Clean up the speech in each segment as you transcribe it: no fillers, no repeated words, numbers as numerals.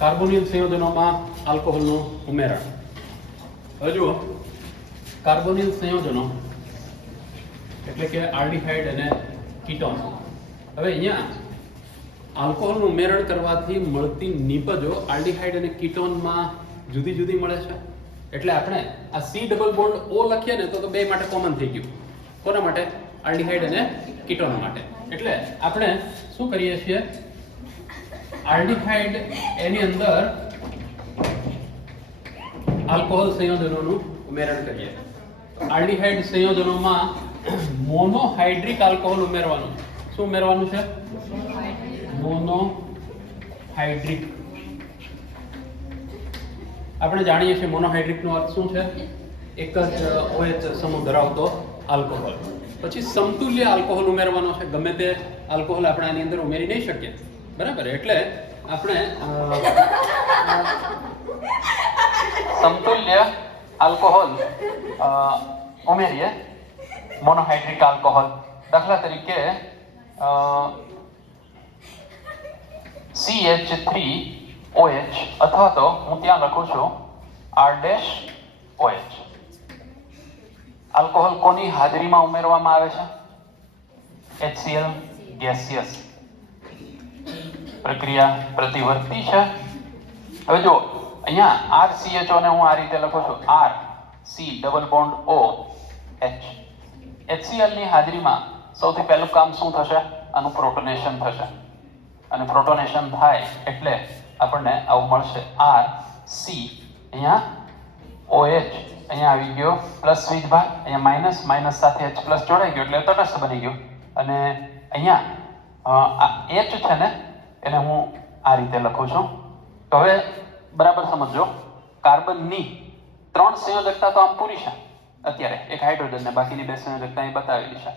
Carbonyl સંયોજનોમાં આલ્કોહોલનું ઉમેરણ. હવે જુઓ, carbonyl સંયોજનો એટલે કે આલ્ડીહાઇડ અને કીટોન. હવે અહીંયા આલ્કોહોલનું ઉમેરણ કરવાથી મળતી નિપજો આલ્ડીહાઇડ અને કીટોનમાં જુદી જુદી મળે છે. એટલે આપણે આ C ડબલ બોન્ડ O લખીએ ને તો બે માટે કોમન થઈ ગયું. કોના માટે? આલ્ડીહાઇડ અને કીટોન માટે. એટલે આપણે શું કરીએ છીએ, આલ્ડીહાઇડ એની અંદર આલ્કોહોલ સંયોજનોનું ઉમેરણ કરીએ. આલ્ડીહાઇડ સંયોજનોમાં મોનોહાઇડ્રિક આલ્કોહોલ ઉમેરવાનું. શું ઉમેરવાનું છે? મોનોહાઇડ્રિક. આપણે જાણીએ છીએ મોનોહાઇડ્રિકનો અર્થ શું છે? એક જ OH સમૂહ ધરાવતો આલ્કોહોલ. પછી સમતુલ્ય આલ્કોહોલ ઉમેરવાનો છે. ગમે તે આલ્કોહોલ આપણે આની અંદર ઉમેરી નહીં શકીએ, બરાબર? એટલે આપણે સમતુલ્ય આલ્કોહોલ ઉમેરીએ, મોનોહાઇડ્રિક આલ્કોહોલ. દાખલા તરીકે CH3OH અથવા તો હું ત્યાં લખું છું R-OH. આલ્કોહોલ કોની હાજરીમાં ઉમેરવામાં આવે છે? HCl gaseous. પ્રક્રિયા પ્રતિવર્તી છે. હવે જો અહીંયા RCHO ને હું આ રીતે લખું છું RC double bond OH. HCl ની હાજરીમાં સૌથી પહેલું કામ શું થશે? આનું પ્રોટોનેશન થશે. અને પ્રોટોનેશન થાય એટલે આપણને આવું મળશે RC. અહીંયા OH અહીંયા આવી ગયો પ્લસ વીજભાર, અહીંયા માઇનસ, માઇનસ સાથે H પ્લસ જોડાઈ ગયો એટલે તટસ્થ બની ગયો. અને અહીંયા આ H છે ને એને હું આ રીતે લખું છું. તો હવે બરાબર સમજો, કાર્બનની 3 સંયોજકતા તો આમ પૂરી છે અત્યારે, એક હાઇડ્રોજન ને બાકીની 2 સંયોજકતા અહીં બતાવેલી છે.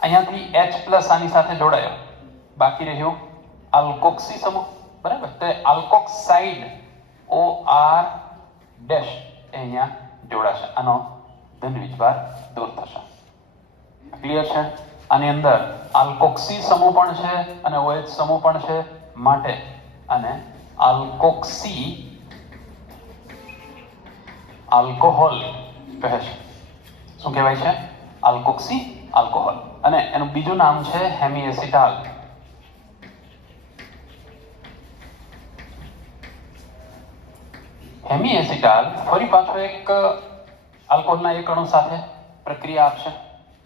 અહીંયાથી H પ્લસ આની સાથે જોડાયો, બાકી રહ્યું આલ્કોક્સી સમૂહ, બરાબર? તો આલ્કોક્સાઇડ OR ડેશ અહીંયા જોડાશે. આનો ધન વીજભાર દૂર થશે. ક્લિયર છે? આની અંદર આલ્કોક્સી સમૂહ પણ છે અને OH સમૂહ પણ છે, માટે આને આલ્કોક્સી આલ્કોહોલ કહે છે. શું કહેવાય છે? Alkoxy alcohol. અને એનું બીજું નામ છે હેમીએસિટાલ. હેમીએસિટાલ ફરી પાછો એક આલ્કોહોલના એક અણુ સાથે પ્રક્રિયા આપશે.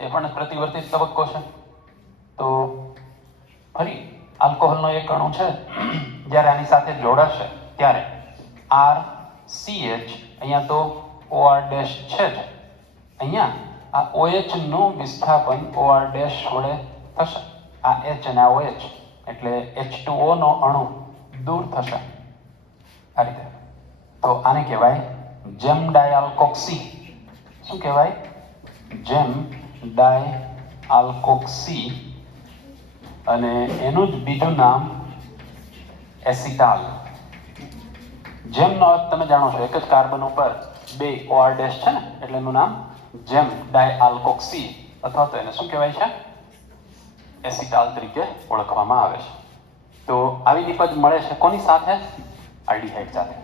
એ પણ પ્રતિવર્તિત તબક્કો છે. તો ફરી આલ્કોહોલનો એક અણુ છે, જ્યારે આની સાથે જોડાશે ત્યારે RCH, અહીંયા તો OR ડેશ છે જ, અહીંયા આ OH નું વિસ્થાપન OR ડેશ વડે થશે. આ H અને આ OH એટલે H2O નો અણુ દૂર થશે આ રીતે. તો આને કહેવાય જેમ ડાયઆલ્કોક્સી. શું કહેવાય? જેમ ડાયઆલ્કોક્સી. અને એનું જ બીજું નામ એસિટાલ. જેમનો અર્થ તમે જાણો છો, એક જ કાર્બન ઉપર 2 OR ડેશ છે ને, એટલે એનું નામ જેમ ડાયઆલ્કોક્સી અથવા તો એને શું કહેવાય છે? એસિટાલ તરીકે ઓળખવામાં આવે છે. તો આવી નિપજ મળે છે કોની સાથે? આલ્ડીહાઇડ સાથે.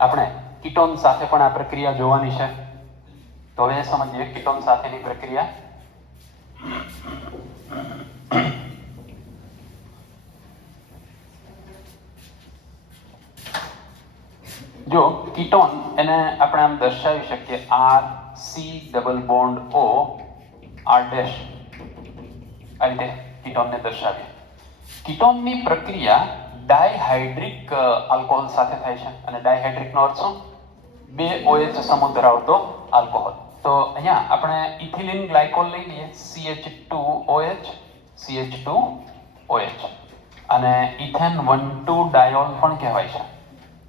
આપણે કીટોન સાથે પણ આ પ્રક્રિયા જોવાની છે. તો હવે સમજીએ કીટોન સાથેની પ્રક્રિયા. જો કીટોન એને આપણે આમ દર્શાવી શકીએ RC double bond O R dash. આ રીતે કીટોનને દર્શાવીએ. કીટોનની પ્રક્રિયા ડાયહાઇડ્રિક આલ્કોહોલ સાથે થાય છે. અને ડાયહાઇડ્રિકનો અર્થ શું? 2 OH સમૂહ ધરાવતો આલ્કોહોલ. તો અહીંયા આપણે ઇથિલિન ગ્લાયકોલ લઈ લઈએ, CH2OH, CH2OH. અને ઇથેન 1,2 ડાયોલ પણ કહેવાય છે.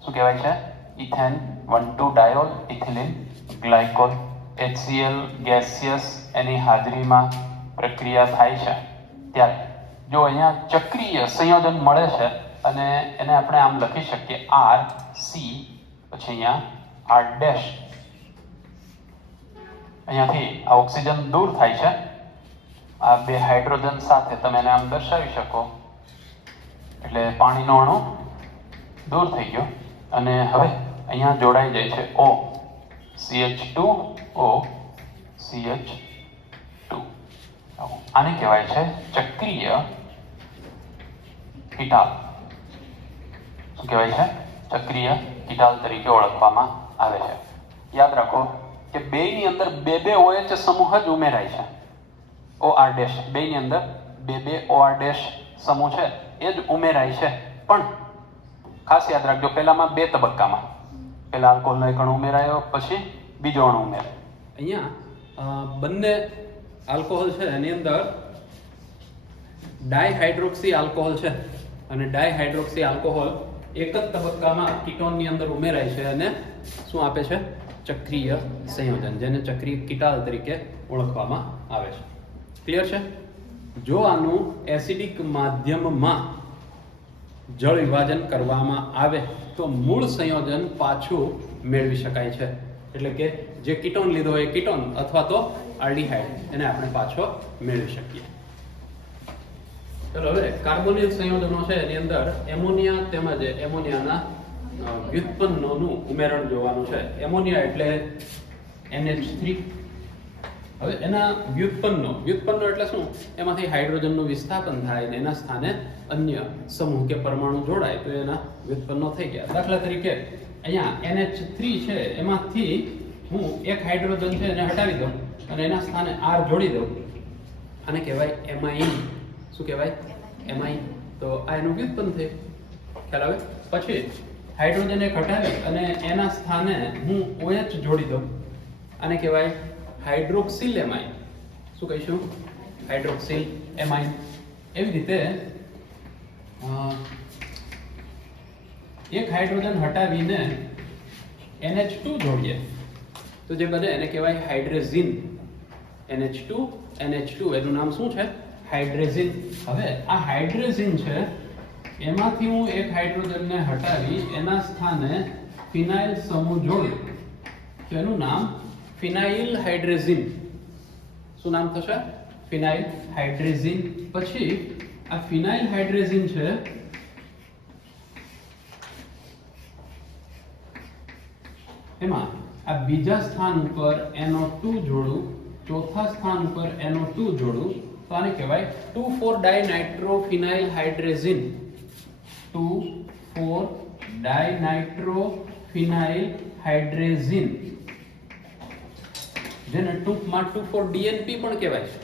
શું કહેવાય છે? Ethane 1,2 diol ethylene glycol. HCl gaseous એની હાજરીમાં પ્રક્રિયા થાય છે ત્યારે જો અહીંયા ચક્રીય સંયોજન મળે છે અને એને આપણે આમ લખી શકીએ RC, પછી અહીંયા R ડેશ. અહીંયાથી આ ઓક્સિજન દૂર થાય છે. આ 2 હાઇડ્રોજન સાથે તમે એને આમ દર્શાવી શકો. એટલે પાણીનો અણુ દૂર થઈ ગયો અને હવે અહીંયા જોડાઈ જાય છે O CH2 O CH2. આને કહેવાય છે ચક્રીય કિટાલ. શું કહેવાય છે? ચક્રીય કિટાલ તરીકે ઓળખવામાં આવે છે. યાદ રાખો કે બેની અંદર બે બે OH સમૂહ જ ઉમેરાય છે. OR ડેશ બેની અંદર બે OR ડેશ સમૂહ છે એ જ ઉમેરાય છે. પણ ખાસ યાદ રાખજો, પહેલામાં બે તબક્કામાં, પહેલા આલ્કોહોલનો એક અણુ ઉમેરાયો, પછી બીજો અણુ ઉમેરાયો. અહીંયા બંને આલ્કોહોલ છે એની અંદર ડાયહાઇડ્રોક્સી આલ્કોહોલ છે અને ડાયહાઇડ્રોક્સી આલ્કોહોલ એક જ તબક્કામાં કીટોનની અંદર ઉમેરાય છે અને શું આપે છે? ચક્રીય સંયોજન, જેને ચક્રીય કિટાલ તરીકે ઓળખવામાં આવે છે. ક્લિયર છે? જો આનું એસિડિક માધ્યમમાં જળ વિભાજન કરવામાં આવે તો મૂળ સંયોજન પાછું મેળવી શકાય છે. એટલે કે જે કીટોન લીધો હોય કીટોન અથવા તો આલ્ડીહાઇડ એને આપણે પાછો મેળવી શકીએ. ચલો હવે કાર્બોનિલ સંયોજનો છે એની અંદર એમોનિયા તેમજ એમોનિયાના વ્યુત્પન્નોનું ઉમેરણ જોવાનું છે. એમોનિયા એટલે NH3. હવે એના વ્યુત્પન્નો એટલે શું? એમાંથી હાઇડ્રોજનનું વિસ્થાપન થાય અને એના સ્થાને અન્ય સમૂહ કે પરમાણુ જોડાય તો એના વ્યુત્પન્નો થઈ ગયા. દાખલા તરીકે અહીંયા NH3 છે એમાંથી હું એક હાઇડ્રોજન છે એને હટાવી દઉં અને એના સ્થાને R જોડી દઉં. આને કહેવાય એમાઇન. શું કહેવાય? એમાઇન. તો આ એનું વ્યુત્પન્ન થયું. ખ્યાલ આવે? પછી હાઇડ્રોજન એક હટાવી અને એના સ્થાને હું OH જોડી દઉં. આને કહેવાય હાઇડ્રોક્સિલ એમાઇન. શું કહીશું? Hydroxyl amine. એવી રીતે એક હાઇડ્રોજન હટાવીને NH2 જોડીએ તો જે બને એને કહેવાય હાઇડ્રેઝિન. NH2 એનું નામ શું છે? હાઇડ્રેઝિન. હવે આ હાઇડ્રેઝિન છે એમાંથી હું એક હાઇડ્રોજનને હટાવી એના સ્થાને ફિનાઇલ સમૂહ જોડું તો એનું નામ ફિનાઇલ હાઇડ્રેઝિન. શું નામ થશે? ફિનાઇલ હાઇડ્રેઝિન. પછી આ ફિનાઇલ હાઇડ્રેઝિન છે એમાં આ બીજા સ્થાન ઉપર NO2 જોડું, ચોથા સ્થાન ઉપર NO2 જોડું તો આને કહેવાય 2,4-ડાયનાઇટ્રોફિનાઇલ હાઇડ્રેઝિન. 2,4-ડાયનાઇટ્રોફિનાઇલ હાઇડ્રેઝિન, જેને ટૂંકમાં 2,4-DNP પણ કહેવાય છે.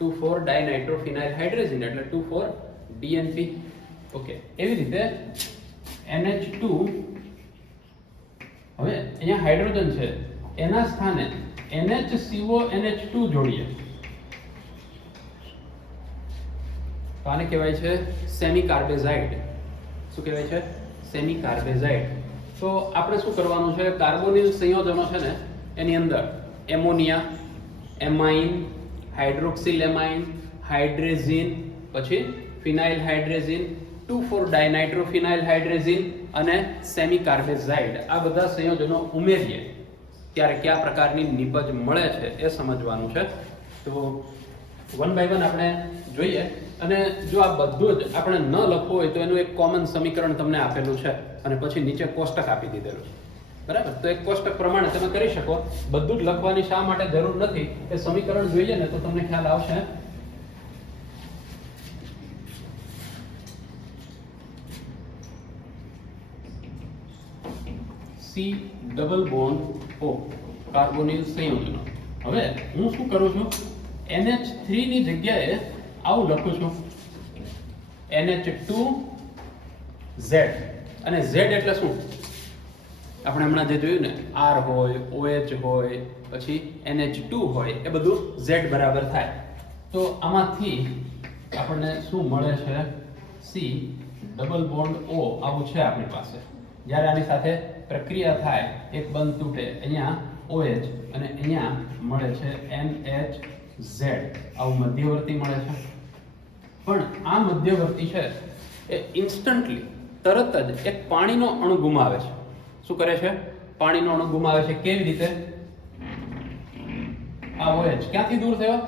2,4-ડાયનાઇટ્રોફિનાઇલ હાઇડ્રેઝિન એટલે 2,4-DNP. ઓકે, એવી રીતે NH2. હવે અહીંયા હાઇડ્રોજન છે એના સ્થાને NHCO NH2 જોડીએ તો આને કહેવાય છે સેમી કાર્બેઝાઇડ. શું કહેવાય છે? સેમી કાર્બેઝાઇડ. તો આપણે શું કરવાનું છે? કાર્બોનિલ સંયોજનો છે ને એની અંદર એમોનિયા, એમાઇન, હાઇડ્રોક્સિલ એમાઇન, હાઇડ્રેઝિન, પછી ફિનાઇલ હાઇડ્રેઝિન, 2,4-ડાયનાઇટ્રોફિનાઇલ હાઇડ્રેઝિન અને સેમી કાર્બેઝાઇડ, આ બધા સંયોજનો ઉમેરીએ ત્યારે કયા પ્રકારની નિપજ મળે છે એ સમજવાનું છે. તો વન બાય વન આપણે જોઈએ. અને જો આ બધું જ આપણે ન લખવું હોય તો એનું એક કોમન સમીકરણ તમને આપેલું છે અને પછી નીચે કોષ્ટક આપી દીધેલું છે. બરાબર? તો એક કોષ્ટક પ્રમાણે તમે કરી શકો. બધું જ લખવાની શા માટે જરૂર નથી એ સમીકરણ જોઈએ ને તો તમને ખ્યાલ આવશે. C double bond O carbonyl સંયોજનો. હવે હું શું કરું છું? NH3 ની જગ્યાએ આવું લખું છું NH2Z. અને Z એટલે શું? આપણે હમણાં જે જોયું ને R હોય, OH હોય, પછી NH2 હોય, એ બધું Z બરાબર થાય. તો આમાંથી આપણને શું મળે છે? C ડબલ બોન્ડ O આવું છે આપણી પાસે. જ્યારે આની સાથે પ્રક્રિયા થાય, એક બંધ તૂટે, અહીંયા OH અને અહીંયા મળે છે NHZ. આવું મધ્યવર્તી મળે છે. પણ આ મધ્યવર્તી છે એ ઇન્સ્ટન્ટલી તરત જ એક પાણીનો અણુ ગુમાવે છે. શું કરે છે? પાણીનો અણુ ગુમાવે છે. કેવી રીતે? આ OH ક્યાંથી દૂર થયો?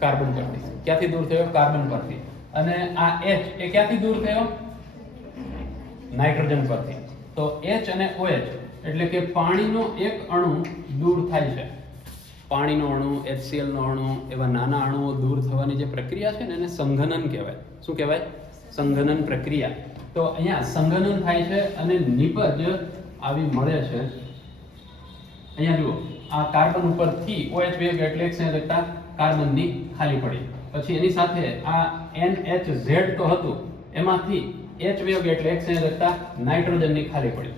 કાર્બન પરથી. ક્યાંથી દૂર થયો? કાર્બન પરથી. અને આ H એ ક્યાંથી દૂર થયો? નાઇટ્રોજન પરથી. તો H અને OH એટલે કે પાણીનો એક અણુ દૂર થાય છે. પાણીનો અણુ, HCl નો અણુ, એવા નાના અણુઓ દૂર થવાની જે પ્રક્રિયા છે ને એને સંઘનન કહેવાય. શું કહેવાય? સંઘનન પ્રક્રિયા. તો અહીંયા સંઘનન થાય છે અને નિપજ આવી મળે છે. અહીંયા જુઓ, આ કાર્બન ઉપરથી OH વેગ એટલે એક સંયોજકતા કાર્બનની ખાલી પડી. પછી એની સાથે આ NHZ તો હતું, એમાંથી H વેગ એટલે એક સંયોજકતા નાઇટ્રોજનની ખાલી પડી.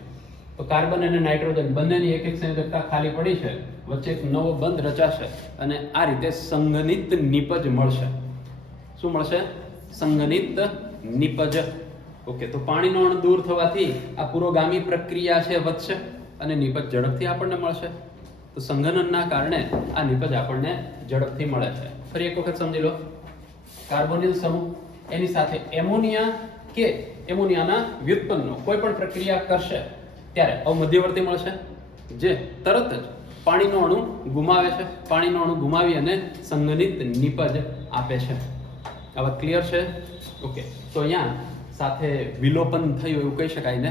તો કાર્બન અને નાઇટ્રોજન બંનેની એક એક સંયોજકતા ખાલી પડી છે, વચ્ચે એક નવો બંધ રચાશે અને આ રીતે સંઘનિત નિપજ મળશે. શું મળશે? સંઘનિત નિપજ. ઓકે, તો પાણીનો અણુ દૂર થવાથી આ પુરોગામી પ્રક્રિયા છે વધશે અને નિપજ ઝડપથી આપણને મળશે. તો સંઘનનના કારણે આ નિપજ આપણને ઝડપથી મળે છે. ફરી એક વખત સમજી લો, કાર્બોનિલ સમૂહ એની સાથે એમોનિયા કે એમોનિયાના વ્યુત્પન્નો કોઈ પણ પ્રક્રિયા કરશે ત્યારે અવમધ્યવર્તી મળશે, જે તરત જ પાણીનો અણુ ગુમાવે છે. પાણીનો અણુ ગુમાવી અને સંઘનિત નિપજ આપે છે. આ વાત ક્લિયર છે? ઓકે, તો અહીંયા સાથે વિલોપન થયું એવું કહી શકાય ને?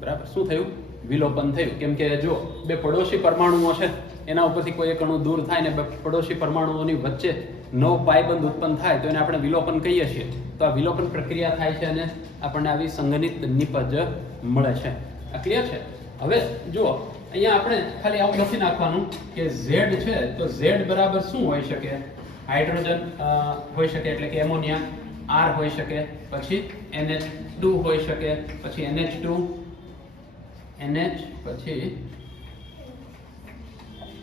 બરાબર. શું થયું? વિલોપન થયું. કેમ કે જો બે પડોશી પરમાણુઓ છે, એના ઉપરથી કોઈ એક અણુ દૂર થાય ને બે પડોશી પરમાણુઓની વચ્ચે નવો પાયબંધ ઉત્પન્ન થાય તો એને આપણે વિલોપન કહીએ છીએ. તો આ વિલોપન પ્રક્રિયા થાય છે અને આપણને આવી સંઘનિત નિપજ મળે છે. આ ક્લિયર છે? હવે જુઓ, અહીંયા આપણે ખાલી આવું લખી નાખવાનું કે Z છે, તો Z બરાબર શું હોઈ શકે? હાઇડ્રોજન હોઈ શકે એટલે કે એમોનિયા, R હોઈ શકે, પછી NH2 હોઈ શકે, પછી NH2, NH, પછી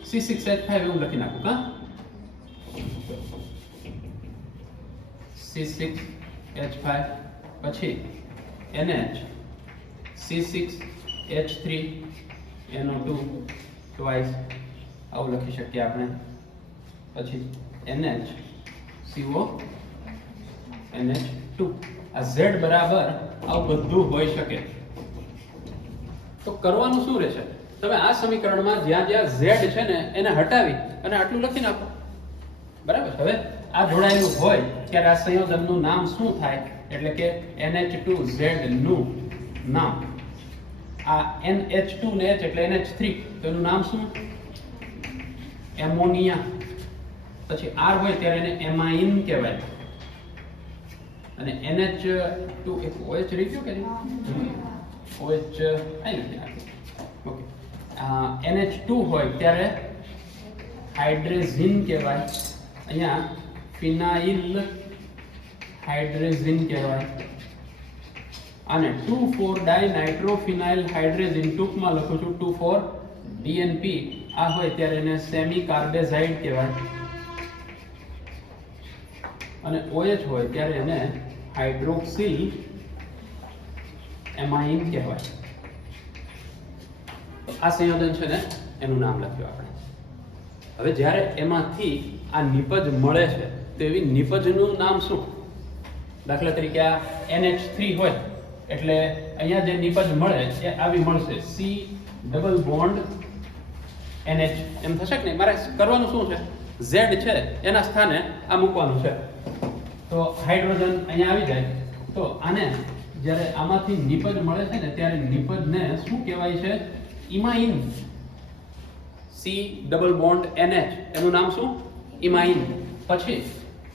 C6H5 એવું લખી નાખું. હા, C6H5, પછી NH, C6H3, NO2 twice આવું લખી શકીએ આપણે. પછી NH, CO, NH2. આ Z બરાબર આવું બધું હોઈ શકે. તો કરવાનું શું રહેશે? તમે આ સમીકરણમાં જ્યાં જ્યાં Z છે ને એને હટાવી અને આટલું લખી નાખો. બરાબર. હવે આ જોડાયેલું હોય ત્યારે આ સંયોજનનું નામ શું થાય? એટલે કે NH2Z નું નામ. આ NH2 ને H એટલે NH3, તો એનું નામ શું? એમોનિયા. પછી R હોય ત્યારે એને એમાઇન કહેવાય. અને NH2 એક OH રહી ગયો કે નહીં? OH અહીં નથી નાખ્યું. ઓકે, NH2 હોય ત્યારે હાઇડ્રેઝિન કહેવાય. અહીંયા ફિનાઇલ હાઇડ્રેઝિન કહેવાય. અને 2,4-ડાયનાઇટ્રોફિનાઇલ હાઇડ્રેઝિન, ટૂંકમાં લખું છું 2,4-DNP, આ હોય ત્યારે એને સેમી કાર્બેઝાઇડ કહેવાય. અને OH હોય ત્યારે એને હાઇડ્રોક્સિલ એમાઇન કહેવાય. આ સંયોજન છે ને એનું નામ લખ્યું આપણે. હવે જ્યારે એમાંથી આ નિપજ મળે છે તો એવી નિપજનું નામ શું? દાખલા તરીકે આ NH3 હોય એટલે અહીંયા જે નિપજ મળે એ આવી મળશે, C ડબલ બોન્ડ NH. એમ થશે કે નહીં? મારે કરવાનું શું છે? Z છે એના સ્થાને આ મૂકવાનું છે. તો હાઇડ્રોજન અહીંયા આવી જાય. તો આને જ્યારે આમાંથી નિપજ મળે છે ને ત્યારે નિપજને શું કહેવાય છે? ઇમાઇન. C ડબલ બોન્ડ NH, એનું નામ શું? ઇમાઇન. પછી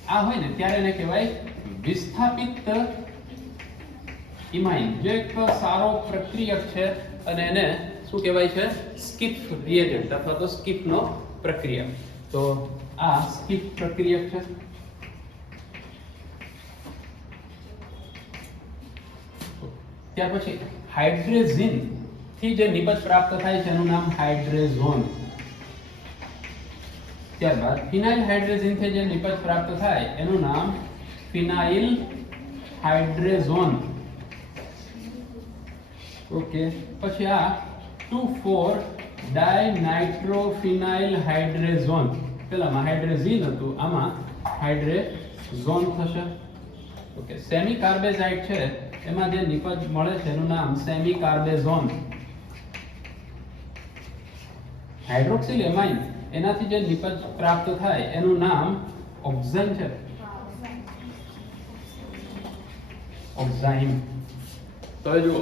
આ હોય ને ત્યારે એને કહેવાય વિસ્થાપિત ઇમાઇન, જે એક સારો પ્રક્રિયક છે અને એને શું કહેવાય છે? સ્કિપ રિએજન્ટ અથવા તો સ્કિપનો પ્રક્રિયક. તો આ સ્કિપ પ્રક્રિયક છે. ત્યાર પછી હાઇડ્રેઝિન થી જે નિપજ પ્રાપ્ત થાય છે એનું નામ હાઇડ્રેઝોન. ત્યારબાદ ફિનાઇલ હાઇડ્રેઝિન થી જે નિપજ પ્રાપ્ત થાય એનું નામ ફિનાઇલ હાઇડ્રેઝોન. ઓકે, પછી આ 2,4-ડાયનાઇટ્રોફિનાઇલ હાઇડ્રેઝોન. પેલામાં હાઇડ્રેઝિન હતું, આમાં હાઇડ્રેઝોન થશે. ઓકે, સેમી કાર્બેઝાઇડ છે એમાં જે નિપજ મળે છે એનું નામ સેમી કાર્બેઝોન. હાઇડ્રોક્સિલ એમાઇન, એનાથી જે નિપજ પ્રાપ્ત થાય એનું નામ ઓક્ઝાઇન છે. ઓક્ઝાઇન. તો જુઓ,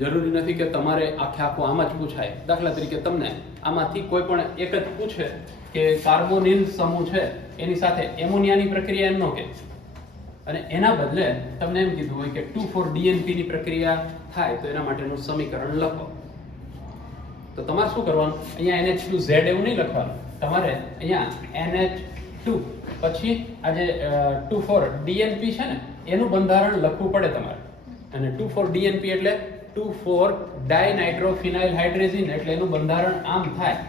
જરૂરી નથી કે તમારે આખું આમ જ પૂછાય. દાખલા તરીકે તમને આમાંથી કોઈ પણ એક જ પૂછે કે કાર્બોનિલ સમૂહ છે એની સાથે એમોનિયાની પ્રક્રિયા એમ ન કે, અને એના બદલે તમને એમ કીધું હોય કે 2,4-DNP ની પ્રક્રિયા થાય તો એના માટેનું સમીકરણ લખો. તો તમારે શું કરવાનું, અહીંયા NH2Z એવું નહીં લખવાનું, તમારે અહીંયા NH2 પછી આ જે 2,4-DNP છે ને એનું બંધારણ લખવું પડે તમારે. અને 2,4-DNP એટલે 2,4-ડાયનાઇટ્રોફિનાઇલ હાઇડ્રેઝિન, એટલે એનું બંધારણ આમ થાય.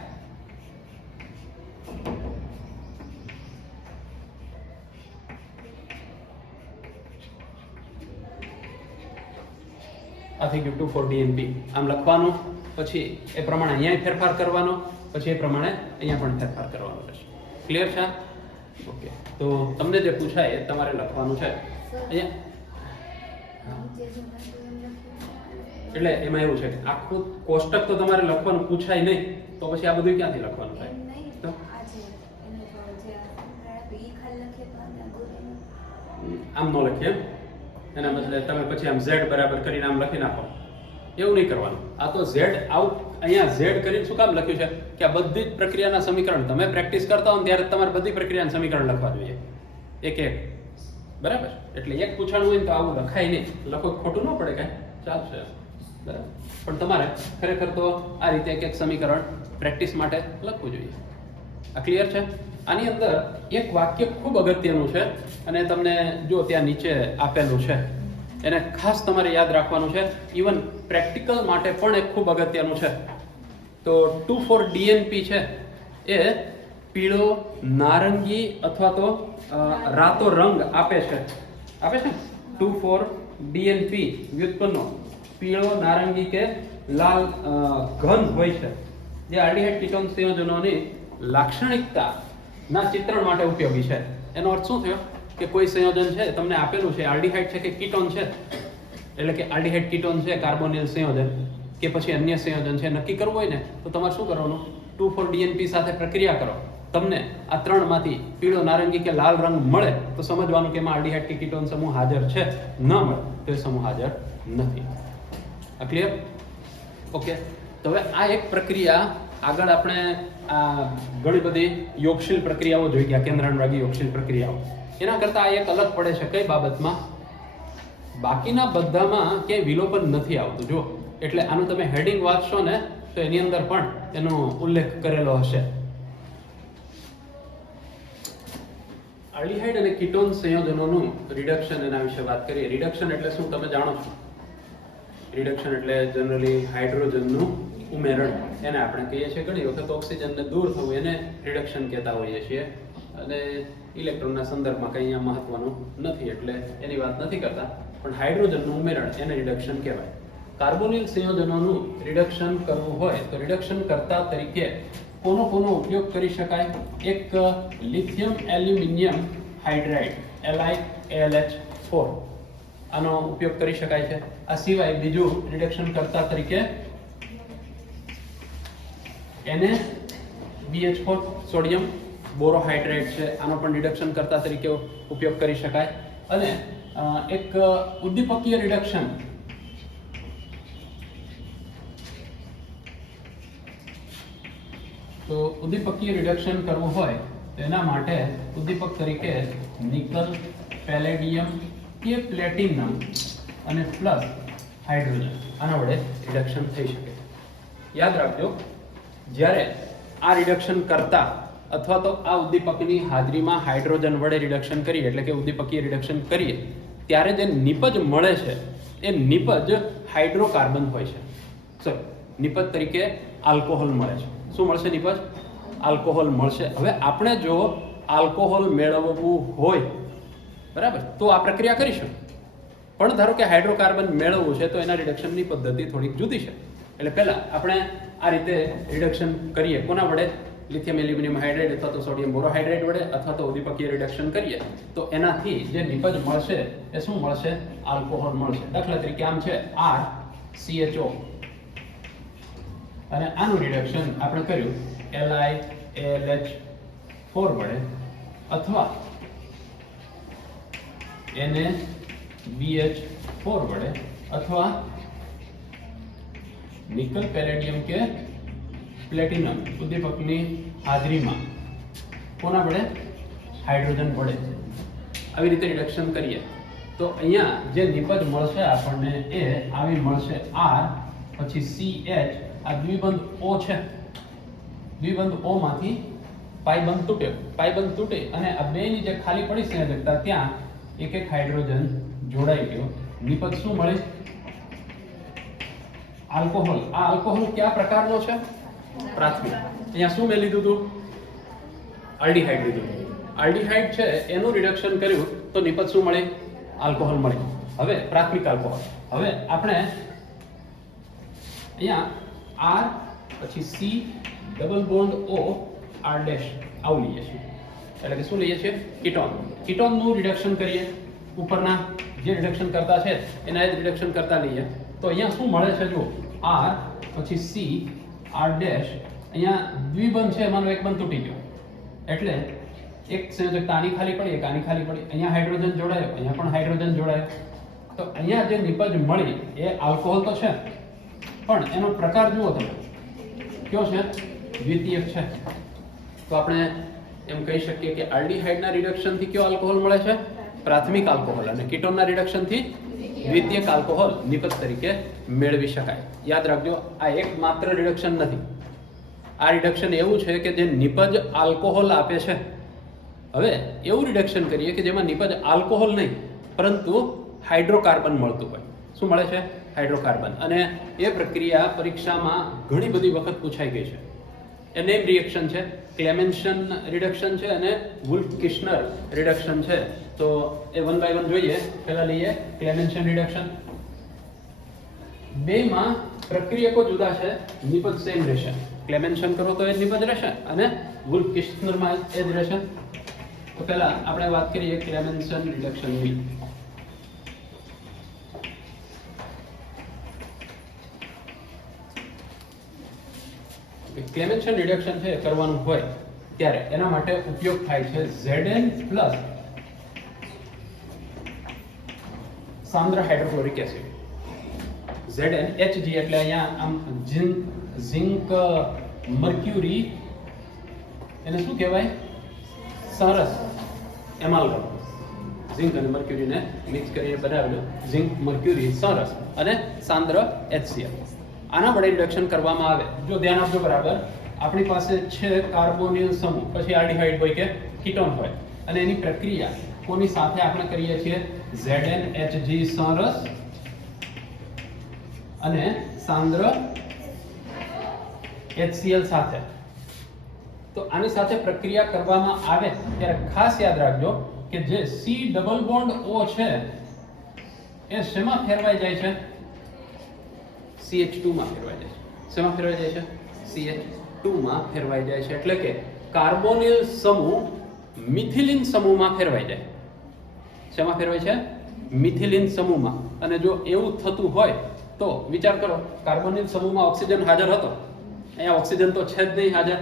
આ થઈ ગયું 2,4-DNP. આમ લખવાનું, પછી એ પ્રમાણે અહીંયા ફેરફાર કરવાનો, પછી એ પ્રમાણે અહીંયા પણ ફેરફાર કરવાનો રહેશે. ક્લિયર છે? ઓકે. તો તમને જે પૂછાય એ તમારે લખવાનું છે અહીંયા. એટલે એમાં એવું છે કે આખું કોષ્ટક તો તમારે લખવાનું પૂછાય નહીં, તો પછી આ બધું ક્યાંથી લખવાનું થાય? તો આમ ન લખીએ એના બદલે તમે પછી આમ Z બરાબર કરીને આમ લખી નાખો, એવું નહીં કરવાનું. આ તો Z આઉટ અહીંયા Z કરીને શું કામ લખ્યું છે કે આ બધી જ પ્રક્રિયાના સમીકરણ તમે પ્રેક્ટિસ કરતા હો ત્યારે તમારે બધી પ્રક્રિયાના સમીકરણ લખવા જોઈએ એક એક, બરાબર? એટલે એક પૂછાણું હોય ને તો આવું લખાય નહીં. લખો ખોટું ન પડે કાંઈ, ચાલશે, બરાબર? પણ તમારે ખરેખર તો આ રીતે એક એક સમીકરણ પ્રેક્ટિસ માટે લખવું જોઈએ. આ ક્લિયર છે? આની અંદર એક વાક્ય ખૂબ અગત્યનું છે અને તમને જો ત્યાં નીચે આપેલું છે એને ખાસ તમારે યાદ રાખવાનું છે. ઇવન પ્રેક્ટિકલ માટે પણ એક ખૂબ અગત્યનું છે. તો 2,4-DNP છે એ પીળો, નારંગી અથવા તો રાતો રંગ આપે છે. 2,4-DNP વ્યુત્પન્નો પીળો, નારંગી કે લાલ ઘન હોય છે, જે આલ્ડીહાઇડ કીટોન સંયોજનોની લાક્ષણિકતા ના ચિત્રણ માટે ઉપયોગી છે. એનો અર્થ શું થયો કે કોઈ સંયોજન છે તમને આપેલું છે, આલ્ડીહાઇડ છે કે કીટોન છે, એટલે કે આલ્ડીહાઇડ કીટોન છે, કાર્બોનિલ સંયોજન કે પછી અન્ય સંયોજન છે, નક્કી કરવું હોય ને તો તમારે શું કરવાનું, 2,4-DNP સાથે પ્રક્રિયા કરો. તમને આ ત્રણમાંથી પીળો, નારંગી કે લાલ રંગ મળે તો સમજવાનું કે એમાં આલ્ડીહાઇડ કે કીટોન સમૂહ હાજર છે. ન મળે તો એ સમૂહ હાજર નથી. આ ક્લિયર? ઓકે. તો હવે આ એક પ્રક્રિયા આગળ આપણે આ ઘણી બધી યોગશીલ પ્રક્રિયાઓ જોઈ ગયા, કેન્દ્રાનુરાગી યોગશીલ પ્રક્રિયાઓ. એના કરતાં આ એક અલગ પડે છે કઈ બાબતમાં? બાકીના બધામાં ક્યાંય વિલોપન નથી આવતું. જો એટલે આનું તમે હેડિંગ વાંચશો ને તો એની અંદર પણ એનો ઉલ્લેખ કરેલો હશે. આલ્ડીહાઇડ અને કીટોન સંયોજનોનું રિડક્શન, એના વિશે વાત કરીએ. રિડક્શન એટલે શું તમે જાણો છો? રિડક્શન એટલે જનરલી હાઇડ્રોજનનું ઉમેરણ, એને આપણે કહીએ છીએ. ઘણી વખત ઓક્સિજનને દૂર થવું એને રિડક્શન કહેતા હોઈએ છીએ, અને ઇલેક્ટ્રોનના સંદર્ભમાં કંઈ અહીંયા મહત્વનું નથી એટલે એની વાત નથી કરતા. પણ હાઇડ્રોજનનું ઉમેરણ એને રિડક્શન કહેવાય. કાર્બોનિલ સંયોજનોનું રિડક્શન કરવું હોય તો રિડક્શન કરતા તરીકે કોનો ઉપયોગ કરી શકાય? એક લિથિયમ એલ્યુમિનિયમ હાઇડ્રાઇડ LiAlH4 આનો ઉપયોગ કરી શકાય છે. આ સિવાય બીજું રિડક્શન કરતા તરીકે NaBH4 સોડિયમ બોરોહાઇડ્રેટ છે, આનો પણ રિડક્શન કરતા તરીકે ઉપયોગ કરી શકાય. અને એક ઉદ્દીપકીય રિડક્શન, તો ઉદ્દીપકીય રિડક્શન કરવું હોય તો એના માટે ઉદ્દીપક તરીકે નિકલ, પેલેડિયમ કે પ્લેટિનમ અને પ્લસ હાઇડ્રોજન, આના વડે રિડક્શન થઈ શકે. યાદ રાખજો, જ્યારે આ રિડક્શન કરતા અથવા તો આ ઉદ્દીપકની હાજરીમાં હાઇડ્રોજન વડે રિડક્શન કરીએ, એટલે કે ઉદ્દીપકીય રિડક્શન કરીએ, ત્યારે જે નિપજ મળે છે એ નિપજ હાઇડ્રોકાર્બન હોય છે. સોરી, નિપજ તરીકે આલ્કોહોલ મળે છે. શું મળશે? નિપજ આલ્કોહોલ મળશે. હવે આપણે જો આલ્કોહોલ મેળવવું હોય, બરાબર, તો આ પ્રક્રિયા કરીશું. પણ ધારો કે હાઇડ્રોકાર્બન મેળવવું છે તો એના રિડક્શનની પદ્ધતિ થોડીક જુદી છે. એટલે પહેલા આપણે આ રીતે રિડક્શન કરીએ. કોના વડે? લિથિયમ એલ્યુમિનિયમ હાઇડ્રાઇડ અથવા તો સોડિયમ બોરોહાઇડ્રેટ વડે, અથવા તો ઉદ્દીપકીય રિડક્શન કરીએ તો એનાથી જે નિપજ મળશે એ શું મળશે? આલ્કોહોલ મળશે. દાખલા તરીકે આમ છે RCHO, અને આનું રિડક્શન આપણે કર્યું LiAlH4 વડે અથવા NaBH4 વડે અથવા નિકલ, પેલેડિયમ કે પ્લેટિનમ ઉદ્દીપકની હાજરીમાં કોના વડે? હાઇડ્રોજન વડે આવી રીતે રિડક્શન કરીએ તો અહીંયા જે નિપજ મળશે આપણને એ આવી મળશે R પછી CH, આ દ્વિબંધ O છે, દ્વિબંધ O માંથી પાઇબંધ તૂટે અને આ બેની જે ખાલી પડી સંયોજકતા ત્યાં એક એક હાઇડ્રોજન જોડાઈ ગયો. નિપજ શું મળે? આલ્કોહોલ. આ આલ્કોહોલ કયા પ્રકારનો છે? પ્રાથમિક. અહીંયા શું મેં લીધું હતું? આલ્ડીહાઇડ લીધું. આલ્ડીહાઇડ છે એનું રિડક્શન કર્યું તો નિપજ શું મળે? આલ્કોહોલ મળે. હવે પ્રાથમિક આલ્કોહોલ. હવે આપણે અહીંયા R પછી C double bond O R dash આવું લઈએ છીએ. એટલે કે શું લઈએ છીએ? કીટોન. કીટોનનું રિડક્શન કરીએ. ઉપરના જે રિડક્શન કરતા છે એના જ રિડક્શન કરતા લઈએ તો અહીંયા શું મળે છે? જો R પછી C R ડેશ, અહીંયા દ્વિબંધ છે એમાંનો એક બંધ તૂટી ગયો એટલે એક સંયોજકતા આની ખાલી પડી, એક આની ખાલી પડી, અહીંયા હાઇડ્રોજન જોડાયો, અહીંયા પણ હાઇડ્રોજન જોડાયો. તો અહીંયા જે નિપજ મળી એ આલ્કોહોલ તો છે પણ એનો પ્રકાર જુઓ તમે કયો છે? દ્વિતીયક છે. તો આપણે એમ કહી શકીએ કે આલ્ડીહાઇડના રિડક્શનથી કયો આલ્કોહોલ મળે છે? પ્રાથમિક આલ્કોહોલ. અને કીટોનના રિડક્શનથી દ્વિતીયક આલ્કોહોલ નિપજ તરીકે મેળવી શકાય. યાદ રાખજો, આ એક માત્ર રિડક્શન નથી. આ રિડક્શન એવું છે કે જે નિપજ આલ્કોહોલ આપે છે. હવે એવું રિડક્શન કરીએ કે જેમાં નિપજ આલ્કોહોલ નહીં પરંતુ હાઇડ્રોકાર્બન મળતું હોય. શું મળે છે? હાઇડ્રોકાર્બન. અને એ પ્રક્રિયા પરીક્ષામાં ઘણી બધી વખત પૂછાઈ ગઈ છે. એ નેમ રિએક્શન છે, ક્લેમેન્શન રિડક્શન છે અને વુલ્ફ-કિર્ચનર રિડક્શન છે. તો એ વન બાય વન જોઈએ. પહેલા લઈએ ક્લેમેન્શન રિડક્શન. બેમાં પ્રક્રિયકો જુદા છે, નિપજ સેમ રહેશે. ક્લેમેન્શન કરો તો એ નિપજ રહેશે અને વુલ્ફ-કિર્ચનરમાં એ જ રહેશે. તો પહેલા આપણે વાત કરીએ ક્લેમેન્શન રિડક્શનની. ક્લેમેન્શન રિડક્શન છે કરવાનું હોય ત્યારે એના માટે ઉપયોગ થાય છે Zn પ્લસ સાંદ્ર હાઇડ્રોક્લોરિક એસિડ. Zn Hg એટલે અહીંયા આમ ઝિંક મર્ક્યુરી, એને શું કહેવાય? સરસ એમાલ્ગમ. ઝિંક અને મર્ક્યુરીને મિક્સ કરીને બનાવેલું ઝિંક મર્ક્યુરી સરસ અને સાંદ્ર HCl. આના વડે રિડક્શન કરવામાં આવે. જો ધ્યાન આપજો બરાબર, આપણી પાસે છે કાર્બોનિલ સમૂહ, પછી આલ્ડીહાઇડ હોય કે કીટોન હોય અને એની પ્રક્રિયા કોની સાથે આપણે કરીએ છીએ? ZnHg સરસ અને સાંદ્ર HCl સાથે. તો આની સાથે પ્રક્રિયા કરવામાં આવે ત્યારે ખાસ યાદ રાખજો કે જે C ડબલ બોન્ડ O છે એ શેમાં ફેરવાઈ જાય છે? CH2 માં ફેરવાઈ જાય છે. શેમાં ફેરવાઈ જાય છે? CH2 માં ફેરવાઈ જાય છે. એટલે કે કાર્બોનિલ સમૂહ મિથિલિન સમૂહમાં ફેરવાઈ જાય. શેમાં ફેરવાય છે? મિથિલિન સમૂહમાં. અને જો એવું થતું હોય તો વિચાર કરો, કાર્બોનિલ સમૂહમાં ઓક્સિજન હાજર હતો, અહીંયા ઓક્સિજન તો છે જ નહીં હાજર,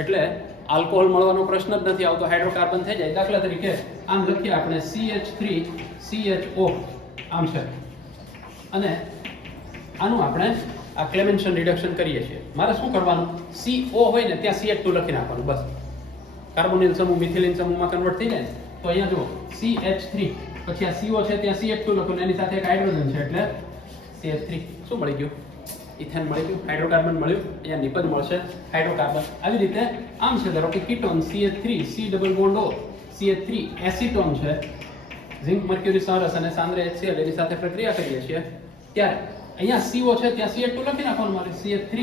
એટલે આલ્કોહોલ મળવાનો પ્રશ્ન જ નથી આવતો, હાઇડ્રોકાર્બન થઈ જાય. દાખલા તરીકે આમ લખીએ આપણે CH3CHO આમ છે અને આનું આપણે આ ક્લેમેન્શન રિડક્શન કરીએ છીએ. મારે શું કરવાનું? CO હોય ને ત્યાં CH2 લખી નાખવાનું બસ. કાર્બોનિલ સમૂહ મિથિલિન સમૂહમાં કન્વર્ટ થઈ જાય તો અહીંયા જુઓ CH3 પછી આ CO છે ત્યાં CH2 લખો ને એની સાથે એક હાઇડ્રોજન છે એટલે CH3. શું મળી ગયું? ઇથેન મળી ગયું, હાઇડ્રોકાર્બન મળ્યું. અહીંયા નિપજ મળશે હાઇડ્રોકાર્બન. આવી રીતે આમ છે, ધારો કે ketone CH3 C double bond O CH3 acetone છે, ઝિંક મર્ક્યુરી સરસ અને સાંદ્ર HCl એની સાથે પ્રક્રિયા કરીએ છીએ ત્યારે અહીંયા CO છે ત્યાં CH2 લખી નાખવાનું. મારે CH3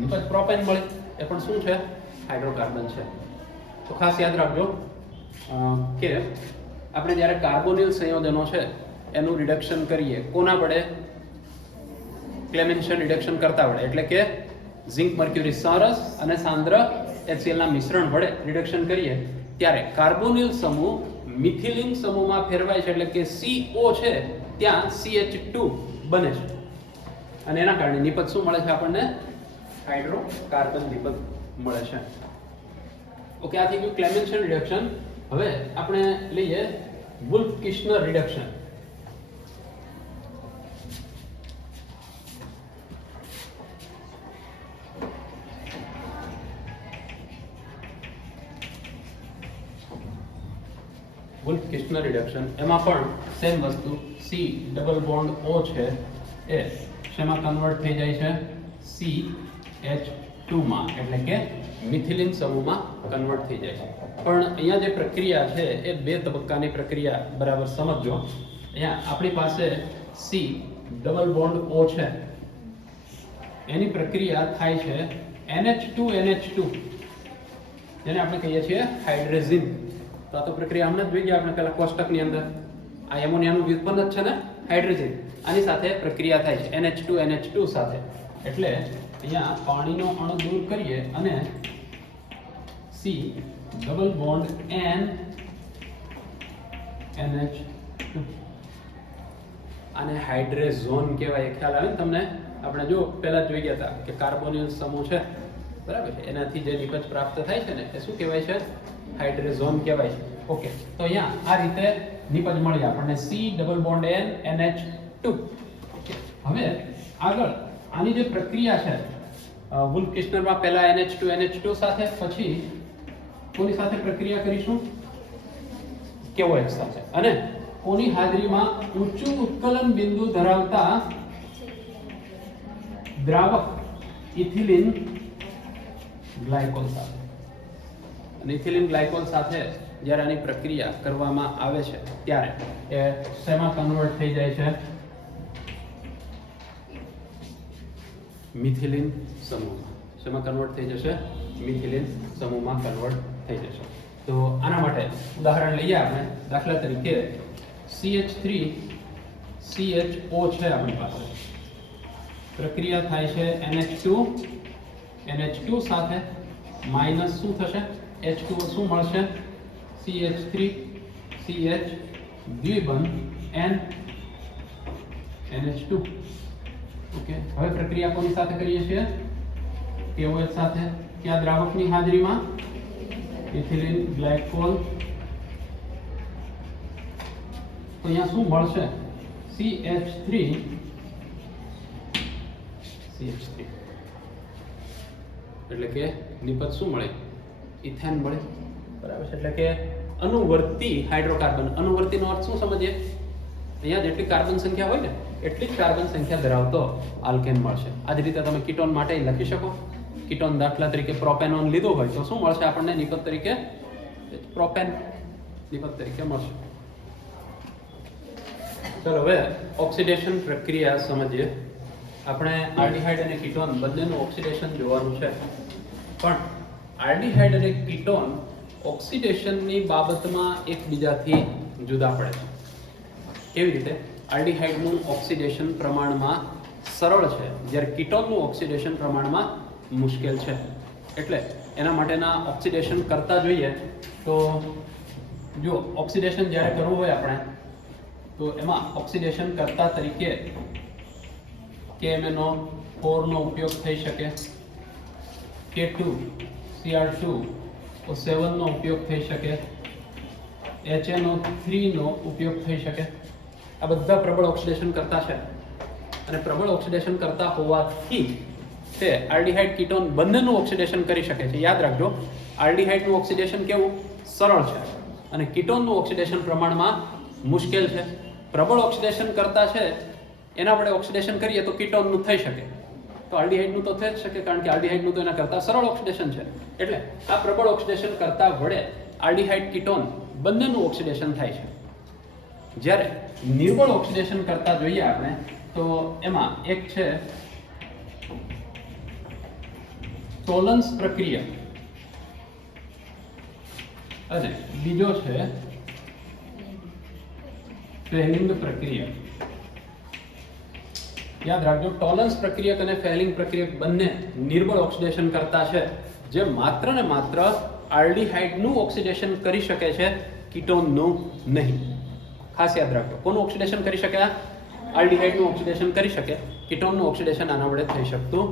નિપજ પ્રોપેન મળે, એ પણ શું છે? હાઇડ્રોકાર્બન છે. તો ખાસ યાદ રાખજો કે આપણે જ્યારે કાર્બોનિલ સંયોજનો છે એનું રિડક્શન કરીએ કોના વડે? ક્લેમેન્શન રિડક્શન કરતા વડે. એટલે કે ઝિંક મર્ક્યુરી સરસ અને સાંદ્ર HCl ના મિશ્રણ વડે રિડક્શન કરીએ ત્યારે કાર્બોનિલ સમૂહ મિથિલિન સમૂહમાં ફેરવાય છે. એટલે કે CO છે ત્યાં CH2 બને છે અને એના કારણે નિપજ શું મળે છે આપણને? હાઇડ્રોકાર્બન નિપજ મળે છે. ઓકે, આ થઈ ગયું ક્લેમેન્શન રિડક્શન. હવે આપણે લઈએ વુલ્ફ-કિર્ચનર રિડક્શન. ફ્રિક્શનલ રિડક્શન, એમાં પણ સેમ વસ્તુ C ડબલ બોન્ડ O છે એ શેમાં કન્વર્ટ થઈ જાય છે? CH2 માં, એટલે કે મિથિલિન સમૂહમાં કન્વર્ટ થઈ જાય છે. પણ અહીંયા જે પ્રક્રિયા છે એ 2 તબક્કાની પ્રક્રિયા, બરાબર સમજજો. અહીંયા આપણી પાસે C ડબલ બોન્ડ O છે, એની પ્રક્રિયા થાય છે NH2 જેને આપણે કહીએ છીએ હાઇડ્રેઝિન. તો આ તો પ્રક્રિયા હમણાં જ જોઈ ગયા આપણે પેલા કોષ્ટકની અંદર. આ એમોનિયાનું વ્યુત્પન્ન જ છે ને, હાઇડ્રોજન. આની સાથે પ્રક્રિયા થાય છે NH2 સાથે. એટલે અહીંયા પાણીનો અણુ દૂર કરીએ અને C ડબલ બોન્ડ NH2, આને હાઇડ્રેઝોન કહેવાય. ખ્યાલ આવે ને તમને? આપણે જો પહેલા જોઈ ગયા હતા કે કાર્બોનિલ સમૂહ છે, બરાબર છે, એનાથી જે નિપજ પ્રાપ્ત થાય છે ને એ શું કહેવાય છે? હાઇડ્રેઝોન કહેવાય છે. ઓકે, તો અહીંયા આ રીતે નિપજ મળી આપણને C double bond NH2. Okay, હવે આગળ આની જે પ્રક્રિયા છે વુલ્ફ-કિર્ચનરમાં પહેલા NH2 સાથે, પછી કોની સાથે પ્રક્રિયા કરીશું? KOH સાથે. અને કોની હાજરીમાં? ઊંચું ઉત્કલન બિંદુ ધરાવતા દ્રાવક ઇથિલિન ગ્લાયકોલ સાથે. અને ઇથિલિન ગ્લાયકોલ સાથે જ્યારે આની પ્રક્રિયા કરવામાં આવે છે ત્યારે એ શેમાં કન્વર્ટ થઈ જાય છે? મિથિલિન સમૂહમાં. શેમાં કન્વર્ટ થઈ જશે? મિથિલિન સમૂહમાં કન્વર્ટ થઈ જશે. તો આના માટે ઉદાહરણ લઈએ આપણે. દાખલા તરીકે CH3 CHO છે આપણી પાસે, પ્રક્રિયા થાય છે NH2 સાથે, માઇનસ શું થશે? H2O શું મળશે? CH3 CH દ્વિબંધ NH2. ઓકે, હવે પ્રક્રિયા કોની સાથે કરીએ છીએ? KOH સાથે. કયા દ્રાવકની હાજરીમાં? Ethylene glycol. તો અહીંયા શું મળશે? CH3 એટલે કે નિપજ શું મળે? ઇથેન મળે, બરાબર છે. એટલે કે અનુવર્તી હાઇડ્રોકાર્બન. અનુવર્તીનો અર્થ શું સમજીએ? અહીંયા જેટલી કાર્બન સંખ્યા હોય ને એટલી જ કાર્બન સંખ્યા ધરાવતો આલ્કેન મળશે. આ જ રીતે તમે કીટોન માટે લખી શકો. કીટોન દાખલા તરીકે પ્રોપેનોન લીધો હોય તો શું મળશે આપણને નિપજ તરીકે? પ્રોપેન નિપજ તરીકે મળશે. ચલો હવે ઓક્સિડેશન પ્રક્રિયા સમજીએ. આપણે આલ્ડીહાઇડ અને કીટોન બંનેનું ઓક્સિડેશન જોવાનું છે, પણ આલ્ડીહાઇડ અને કીટોન ઓક્સિડેશનની બાબતમાં એકબીજાથી જુદા પડે છે. કેવી રીતે? આલ્ડીહાઇડનું ઓક્સિડેશન પ્રમાણમાં સરળ છે, જ્યારે કીટોનનું ઓક્સિડેશન પ્રમાણમાં મુશ્કેલ છે. એટલે એના માટેના ઓક્સિડેશન કરતા જોઈએ તો જો ઓક્સિડેશન જ્યારે કરવું હોય આપણે તો એમાં ઓક્સિડેશન કરતા તરીકે KMnO4 નો ઉપયોગ થઈ શકે, K2Cr2O7 નો ઉપયોગ થઈ શકે, HNO3 નો ઉપયોગ થઈ શકે. આ બધા પ્રબળ ઓક્સિડેશન કરતા છે અને પ્રબળ ઓક્સિડેશન કરતા હોવાથી તે આલ્ડીહાઇડ કીટોન બંનેનું ઓક્સિડેશન કરી શકે છે. યાદ રાખજો, આલ્ડીહાઇડનું ઓક્સિડેશન કેવું? સરળ છે અને કીટોનનું ઓક્સિડેશન પ્રમાણમાં મુશ્કેલ છે. પ્રબળ ઓક્સિડેશન કરતા છે એના વડે ઓક્સિડેશન કરીએ તો કીટોનનું થઈ શકે, તો આલ્ડીહાઇડનું તો થઈ જ શકે, કારણ કે આલ્ડીહાઇડનું તો એના કરતા સરળ ઓક્સિડેશન છે. એટલે આ પ્રબળ ઓક્સિડેશન કરતા વડે આલ્ડીહાઇડ કીટોન બંનેનું ઓક્સિડેશન થાય છે. જ્યારે નિર્બળ ઓક્સિડેશન કરતા જોઈએ આપણે તો એમાં એક છે ટોલન્સ પ્રક્રિયા અને બીજો છે ફેલિંગ પ્રક્રિયા. યાદ રાખજો, ટોલન્સ પ્રક્રિયક અને ફેલિંગ પ્રક્રિયક બંને નિર્બળ ઓક્સિડેશન કરતા છે, જે માત્ર ને માત્ર આલ્ડીહાઇડનું ઓક્સિડેશન કરી શકે છે, કીટોનનું નહીં. ખાસ યાદ રાખજો, કોનું ઓક્સિડેશન કરી શકે? આલ્ડીહાઇડનું ઓક્સિડેશન કરી શકે, કીટોનનું ઓક્સિડેશન આના વડે થઈ શકતું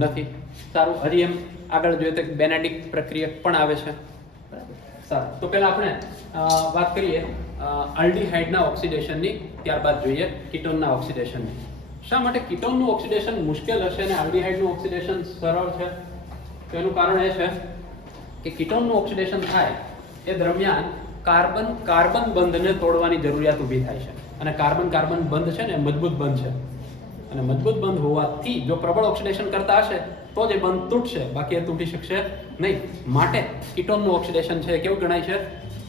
નથી. સારું, હજી એમ આગળ જોઈએ તો બેનેડિક પ્રક્રિયક પણ આવે છે. સારું, તો પહેલા આપણે વાત કરીએ આલ્ડીહાઇડના ઓક્સિડેશનની, ત્યારબાદ જોઈએ કીટોનના ઓક્સિડેશનની. શા માટે કીટોનનું ઓક્સિડેશન મુશ્કેલ હશે અને આલ્ડીહાઇડનું ઓક્સિડેશન સરળ છે? તો એનું કારણ એ છે કે કીટોનનું ઓક્સિડેશન થાય એ દરમિયાન કાર્બન કાર્બન બંધને તોડવાની જરૂરિયાત ઊભી થાય છે. અને કાર્બન કાર્બન બંધ છે ને મજબૂત બંધ છે, અને મજબૂત બંધ હોવાથી જો પ્રબળ ઓક્સિડેશન કરતા હશે તો જ એ બંધ તૂટશે, બાકી એ તૂટી શકશે નહીં. માટે કીટોનનું ઓક્સિડેશન છે કેવું ગણાય છે?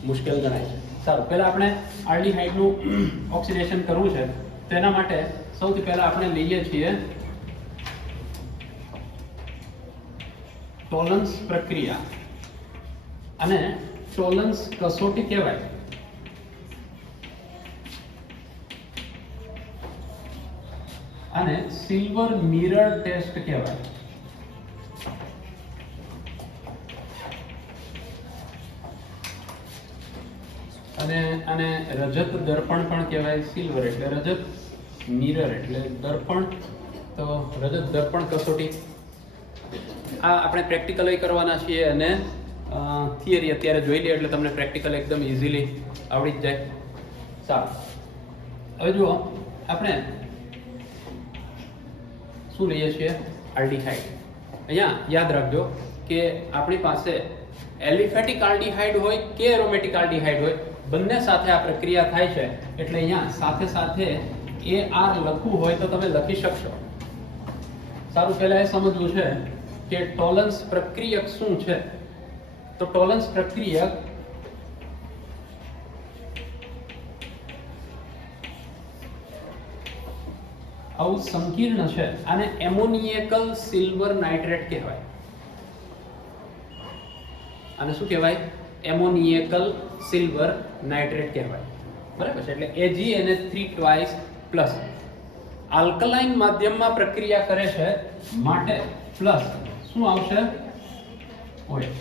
મુશ્કેલ ગણાય છે. સારું, પહેલા આપણે આલ્ડીહાઇડનું ઓક્સિડેશન કરવું છે. તેના માટે સૌથી પહેલા આપણે લઈએ છીએ ટોલન્સ પ્રક્રિયા, અને ટોલન્સ કસોટી કહેવાય. અને સિલ્વર મિરર ટેસ્ટ કહેવાય. અને આને રજત દર્પણ પણ કહેવાય. સિલ્વર એટલે રજત, મિરર એટલે દર્પણ, તો રજત દર્પણ કસોટી. આ આપણે પ્રેક્ટિકલ કરવાના છીએ, અને થિયરી અત્યારે જોઈ લઈએ એટલે તમને પ્રેક્ટિકલ એકદમ ઇઝીલી આવડી જ જાય. સારું, હવે જુઓ આપણે શું લઈએ છીએ? આલ્ડીહાઇડ. અહીંયા યાદ રાખજો કે આપણી પાસે એલિફેટિક આલ્ડીહાઇડ હોય કે એરોમેટિક આલ્ડીહાઇડ હોય, બંને સાથે આ પ્રક્રિયા થાય છે. એટલે અહીંયા સાથે સાથે AR લખવું હોય તો તમે લખી શકશો. સારું, પહેલા એ સમજવું છે કે ટોલન્સ પ્રક્રિયક શું છે. તો ટોલન્સ પ્રક્રિયક આવું સંકીર્ણ છે. આને એમોનિયકલ સિલ્વર નાઇટ્રેટ કહેવાય. આને શું કહેવાય? એમોનિયકલ સિલ્વર નાઇટ્રેટ કહેવાય. બરાબર છે? એટલે AgNH3 ટ્વાઇસ પ્લસ આલ્કલાઇન માધ્યમમાં પ્રક્રિયા કરે છે, માટે પ્લસ શું આવશે? OH.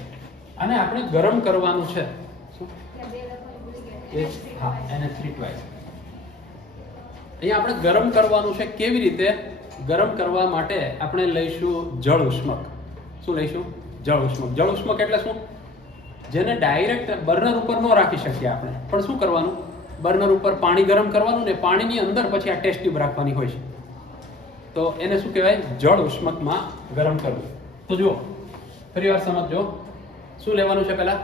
આને આપણે ગરમ કરવાનું છે. શું? હા, NH3 ટ્વાઇસ. અહીંયા આપણે ગરમ કરવાનું છે. કેવી રીતે ગરમ કરવા માટે? આપણે લઈશું જળ ઉષ્મક. શું લઈશું? જળ ઉષ્મક. જળ ઉષ્મક એટલે શું? જેને ડાયરેક્ટ બર્નર ઉપર ન રાખી શકીએ આપણે, પણ શું કરવાનું? બર્નર ઉપર પાણી ગરમ કરવાનું, ને પાણીની અંદર પછી આ ટેસ્ટ ટ્યુબ રાખવાની હોય છે. તો એને શું કહેવાય? જળ ઉષ્મકમાં ગરમ કરવું. તો જુઓ, ફરી વાર સમજજો. શું લેવાનું છે? પહેલા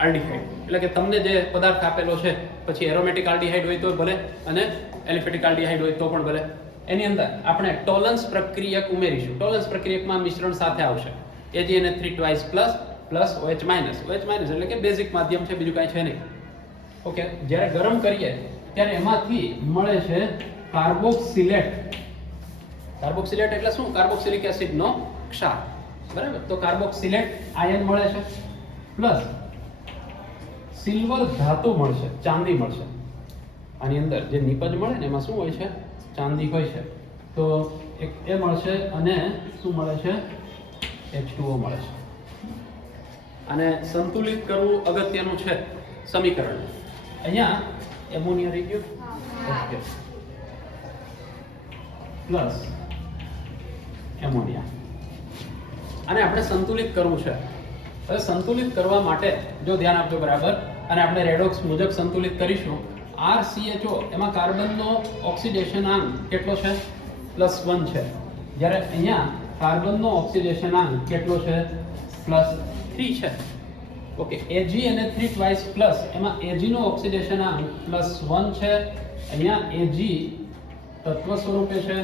આલ્ડીહાઇડ, એટલે કે તમને જે પદાર્થ આપેલો છે, પછી એરોમેટિક આલ્ડીહાઇડ હોય તો ભલે, અને એલિફેટિક આલ્ડીહાઇડ હોય તો પણ ભલે. એની અંદર આપણે ટોલન્સ પ્રક્રિયક ઉમેરીશું. ટોલન્સ પ્રક્રિયકમાં મિશ્રણ સાથે આવશે AgNH3 twice plus plus OH minus. OH minus એટલે કે બેઝિક માધ્યમ છે, બીજું કાંઈ છે નહીં. ઓકે, જ્યારે ગરમ કરીએ ત્યારે એમાંથી મળે છે કાર્બોક્સિલેટ. કાર્બોક્સિલેટ એટલે શું? કાર્બોક્સિલિક એસિડનો ક્ષાર. બરાબર? તો કાર્બોક્સિલેટ આયન મળે છે, પ્લસ સિલ્વર ધાતુ મળશે, ચાંદી મળશે. આની અંદર જે નિપજ મળે ને એમાં શું હોય છે? ચાંદી હોય છે. તો એક એ મળશે, અને શું મળે છે? H2O મળે છે. આને સંતુલિત કરવું અગત્યનું છે સમીકરણ. અહીંયા એમોનિયા રહી ગયું, ઓકે, પ્લસ એમોનિયા. આને આપણે સંતુલિત કરવું છે. હવે સંતુલિત કરવા માટે જો ધ્યાન આપજો બરાબર, અને આપણે રેડોક્સ મુજબ સંતુલિત કરીશું. RCHO એમાં કાર્બનનો ઓક્સિડેશન આંક કેટલો છે? +1 છે. જ્યારે અહીંયા કાર્બનનો ઓક્સિડેશન આંક કેટલો છે? +3 છે. ઓકે, AgNH3 ટ્વાઇસ પ્લસ, એમાં Ag નો ઓક્સિડેશન આંક +1 છે. અહીંયા Ag તત્વ સ્વરૂપે છે,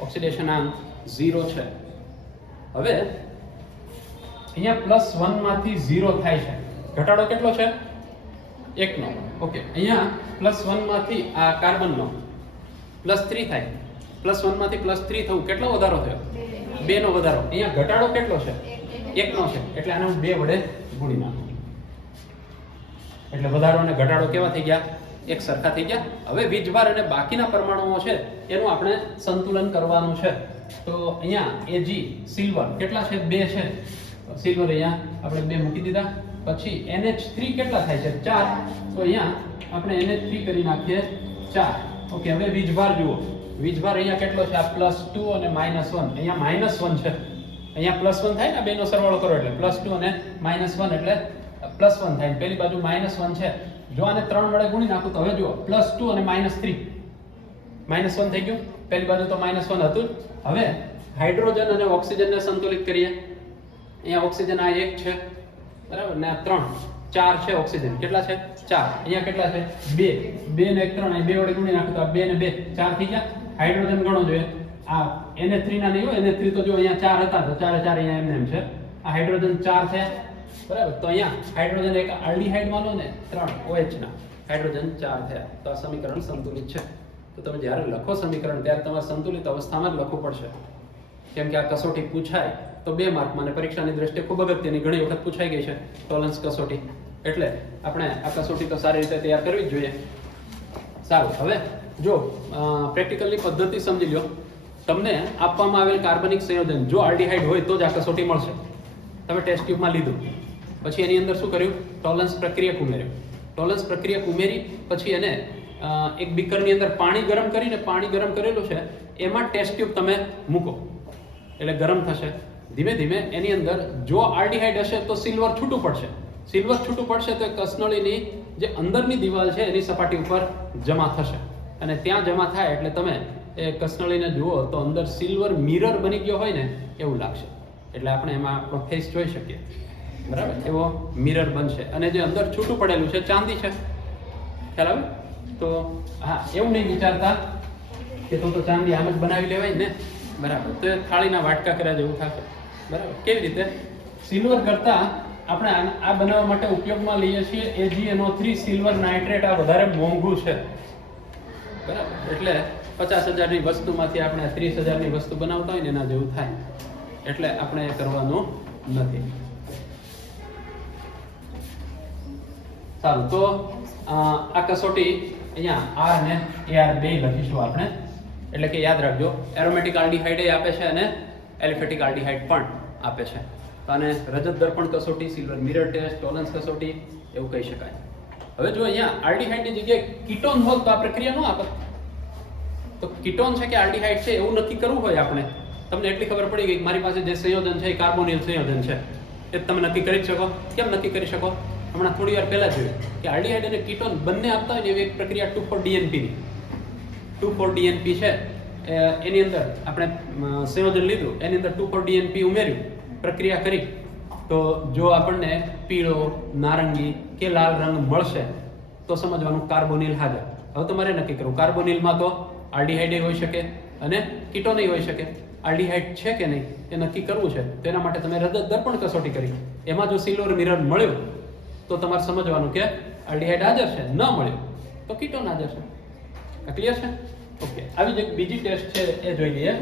ઓક્સિડેશન આંક 0 છે. હવે અહીંયા +1 માંથી 0 થાય છે. ઘટાડો કેટલો છે? 1 નો. ઓકે, અહીંયા +1 માંથી આ કાર્બનનો +3 થાય. +1 માંથી +3 થવું, કેટલો વધારો થયો? 2 નો વધારો. અહીંયા ઘટાડો કેટલો છે? 1 નો છે. એટલે આને હું 2 વડે ગુણી નાખું. એટલે વધારો અને ઘટાડો કેવા થઈ ગયા? એક સરખા થઈ ગયા. હવે વીજભાર અને બાકીના પરમાણુઓ છે એનું આપણે સંતુલન કરવાનું છે. તો અહીંયા Ag સિલ્વર કેટલા છે? 2 છે. સિલ્વર અહીંયા આપણે 2 મૂકી દીધા. પછી NH3 કેટલા થાય છે? 4. તો અહીંયા આપણે NH3 કરી નાખીએ 4. ઓકે, હવે વીજભાર જુઓ. વીજભાર અહીંયા કેટલો છે? આ +2 અને -1. અહીંયા -1 છે. અહીંયા +1 થાય ને, બેનો સરવાળો કરો એટલે +2 અને -1 એટલે +1 થાય. પેલી બાજુ -1 છે. જો આને 3 વડે ગુણી નાખું તો હવે જુઓ, +2 અને -3, -1 થઈ ગયું. પેલી બાજુ તો -1 હતું. હવે હાઇડ્રોજન અને ઓક્સિજનને સંતુલિત કરીએ. અહીંયા ઓક્સિજન આ 1 છે, બરાબર, ને આ 3. 4 છે ઓક્સિજન. કેટલા છે? 4. અહીંયા કેટલા છે? 2. 2 ને 1 3 અહીં 2 વડે ગુણી નાખો તો આ 2 ને 2 4 થઈ ગયા. હાઇડ્રોજન ગણો જોઈએ. આ Na3 ના નહીં હોય. Na3 તો જો અહીંયા 4 હતા તો 4 4 અહીંયા એમ છે. આ હાઇડ્રોજન 4 છે. બરાબર. તો અહીંયા હાઇડ્રોજન એક આલ્ડીહાઇડ માનો ને 3 OH ના હાઇડ્રોજન 4 થયા. તો આ સમીકરણ સંતુલિત છે. તો તમે જ્યારે લખો સમીકરણ ત્યારે તમારે સંતુલિત અવસ્થામાં જ લખવું પડશે. કેમ કે આ કસોટી પૂછાય તો 2 માર્કમાં અને પરીક્ષાની દ્રષ્ટિએ ખૂબ અગત્યની ઘણી વખત પૂછાઈ ગઈ છે ટોલન્સ કસોટી. એટલે આપણે આ કસોટી તો સારી રીતે તૈયાર કરવી જ જોઈએ. સારું, હવે જો પ્રેક્ટિકલની પદ્ધતિ સમજી લો. તમને આપવામાં આવેલ કાર્બનિક સંયોજન જો આલ્ડીહાઇડ હોય તો જ આ કસોટી મળશે. તમે ટેસ્ટ ટ્યુબમાં લીધું, પછી એની અંદર શું કર્યું? ટોલન્સ પ્રક્રિયક ઉમેર્યું. ટોલન્સ પ્રક્રિયક ઉમેરી પછી એને એક બીકરની અંદર પાણી ગરમ કરીને, પાણી ગરમ કરેલું છે એમાં ટેસ્ટ ટ્યુબ તમે મૂકો એટલે ગરમ થશે. ધીમે ધીમે એની અંદર જો આલ્ડીહાઇડ હશે તો સિલ્વર છૂટું પડશે. સિલ્વર છૂટું પડશે તો કસનળીની જે અંદરની દિવાલ છે એની સપાટી ઉપર જમા થશે અને ત્યાં જમા થાય એટલે તમે એ કસનળીને જુઓ તો અંદર સિલ્વર મિરર બની ગયો હોય ને એવું લાગશે. એટલે આપણે એમાં આપણો ફેસ જોઈ શકીએ. બરાબર, એવો મિરર બનશે. અને જે અંદર છૂટું પડેલું છે ચાંદી છે. ખ્યાલ આવે? તો હા, એવું નહીં વિચારતા કે તો ચાંદી આમ જ બનાવી લેવાય ને. બરાબર, તો એ થાળીના વાટકા કર્યા જેવું થશે. બરાબર, કેવી રીતે? સિલ્વર કરતા આપણે આ બનાવવા માટે ઉપયોગમાં લઈએ છીએ AgNO3 સિલ્વર નાઇટ્રેટ. આ વધારે મોંઘું છે. બરાબર, એટલે 50,000ની વસ્તુમાંથી આપણે 30,000ની વસ્તુ બનાવતા હોય ને એના જેવું થાય. એટલે આપણે એ કરવાનું નથી. સારું, તો આ કસોટી અહીંયા R ને AR બે લખીશું આપણે. એટલે કે યાદ રાખજો, એરોમેટિક આલ્ડીહાઇડ આપે છે અને એલિફેટિક આલ્ડીહાઇડ પણ આપે છે. અને રજત દર્પણ કસોટી, સિલ્વર મિરર ટેસ્ટ, ટોલન્સ કસોટી એવું કહી શકાય. હવે જો અહીંયા આલ્ડીહાઇડની જગ્યાએ કીટોન હોત તો આ પ્રક્રિયા ન આપત. તો કીટોન છે કે આલ્ડીહાઇડ છે એવું નક્કી કરવું હોય આપણે, તમને એટલી ખબર પડી ગઈ કે મારી પાસે જે સંયોજન છે એ કાર્બોનિલ સંયોજન છે, એ તમે નક્કી કરી શકો. કેમ નક્કી કરી શકો? હમણાં થોડી વાર પહેલા જોયું કે આલ્ડીહાઇડ અને કીટોન બંને આપતા હોય ને એવી એક પ્રક્રિયા 2,4-DNP ની 2,4-DNP છે. એની અંદર આપણે સંયોજન લીધું, એની અંદર 2,4-DNP ઉમેર્યું, પ્રક્રિયા કરી તો જો આપણને પીળો, નારંગી કે લાલ રંગ મળશે તો સમજવાનું કાર્બોનિલ હાજર. હવે તમારે નક્કી કરવું કાર્બોનિલમાં તો આલ્ડીહાઇડ હોઈ શકે અને કીટોન હોઈ શકે. આલ્ડીહાઇડ છે કે નહીં એ નક્કી કરવું છે. તો એના માટે તમે રજત દર્પણ કસોટી કરી. એમાં જો સિલ્વર મિરર મળ્યું તો તમારે સમજવાનું કે આલ્ડીહાઇડ હાજર છે, ન મળ્યું તો કીટોન હાજર છે. ક્લિયર છે? ઓકે, આવી જ એક બીજી ટેસ્ટ છે એ જોઈ લઈએ.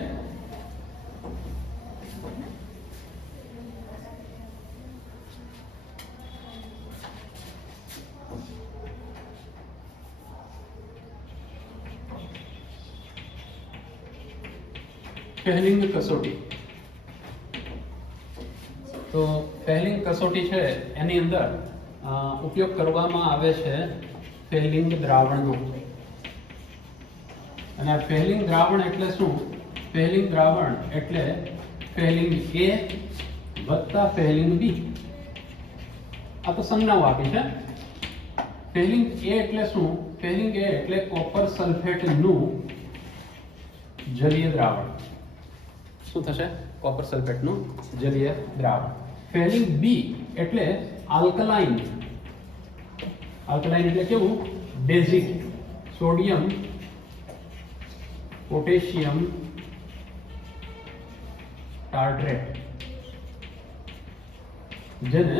ફેહલિંગ કસોટી. તો ફેહલિંગ કસોટી છે એની અંદર ઉપયોગ કરવામાં આવે છે ફેહલિંગ દ્રાવણનો. અને આ ફેહલિંગ દ્રાવણ એટલે શું? ફેહલિંગ દ્રાવણ એટલે ફેહલિંગ A વત્તા ફેહલિંગ B. આ તો સંજ્ઞાઓ આપી છે. ફેહલિંગ A એટલે શું? ફેહલિંગ A એટલે કોપર સલ્ફેટનું જલીય દ્રાવણ. શું થશે? કોપર સલ્ફેટનું જલીય દ્રાવણ. ફેહલિંગ B એટલે આલ્કલાઇન. આલ્કલાઇન એટલે કેવું? બેઝિક. સોડિયમ, પોટેશિયમ ટાર્ટ્રેટ, જેને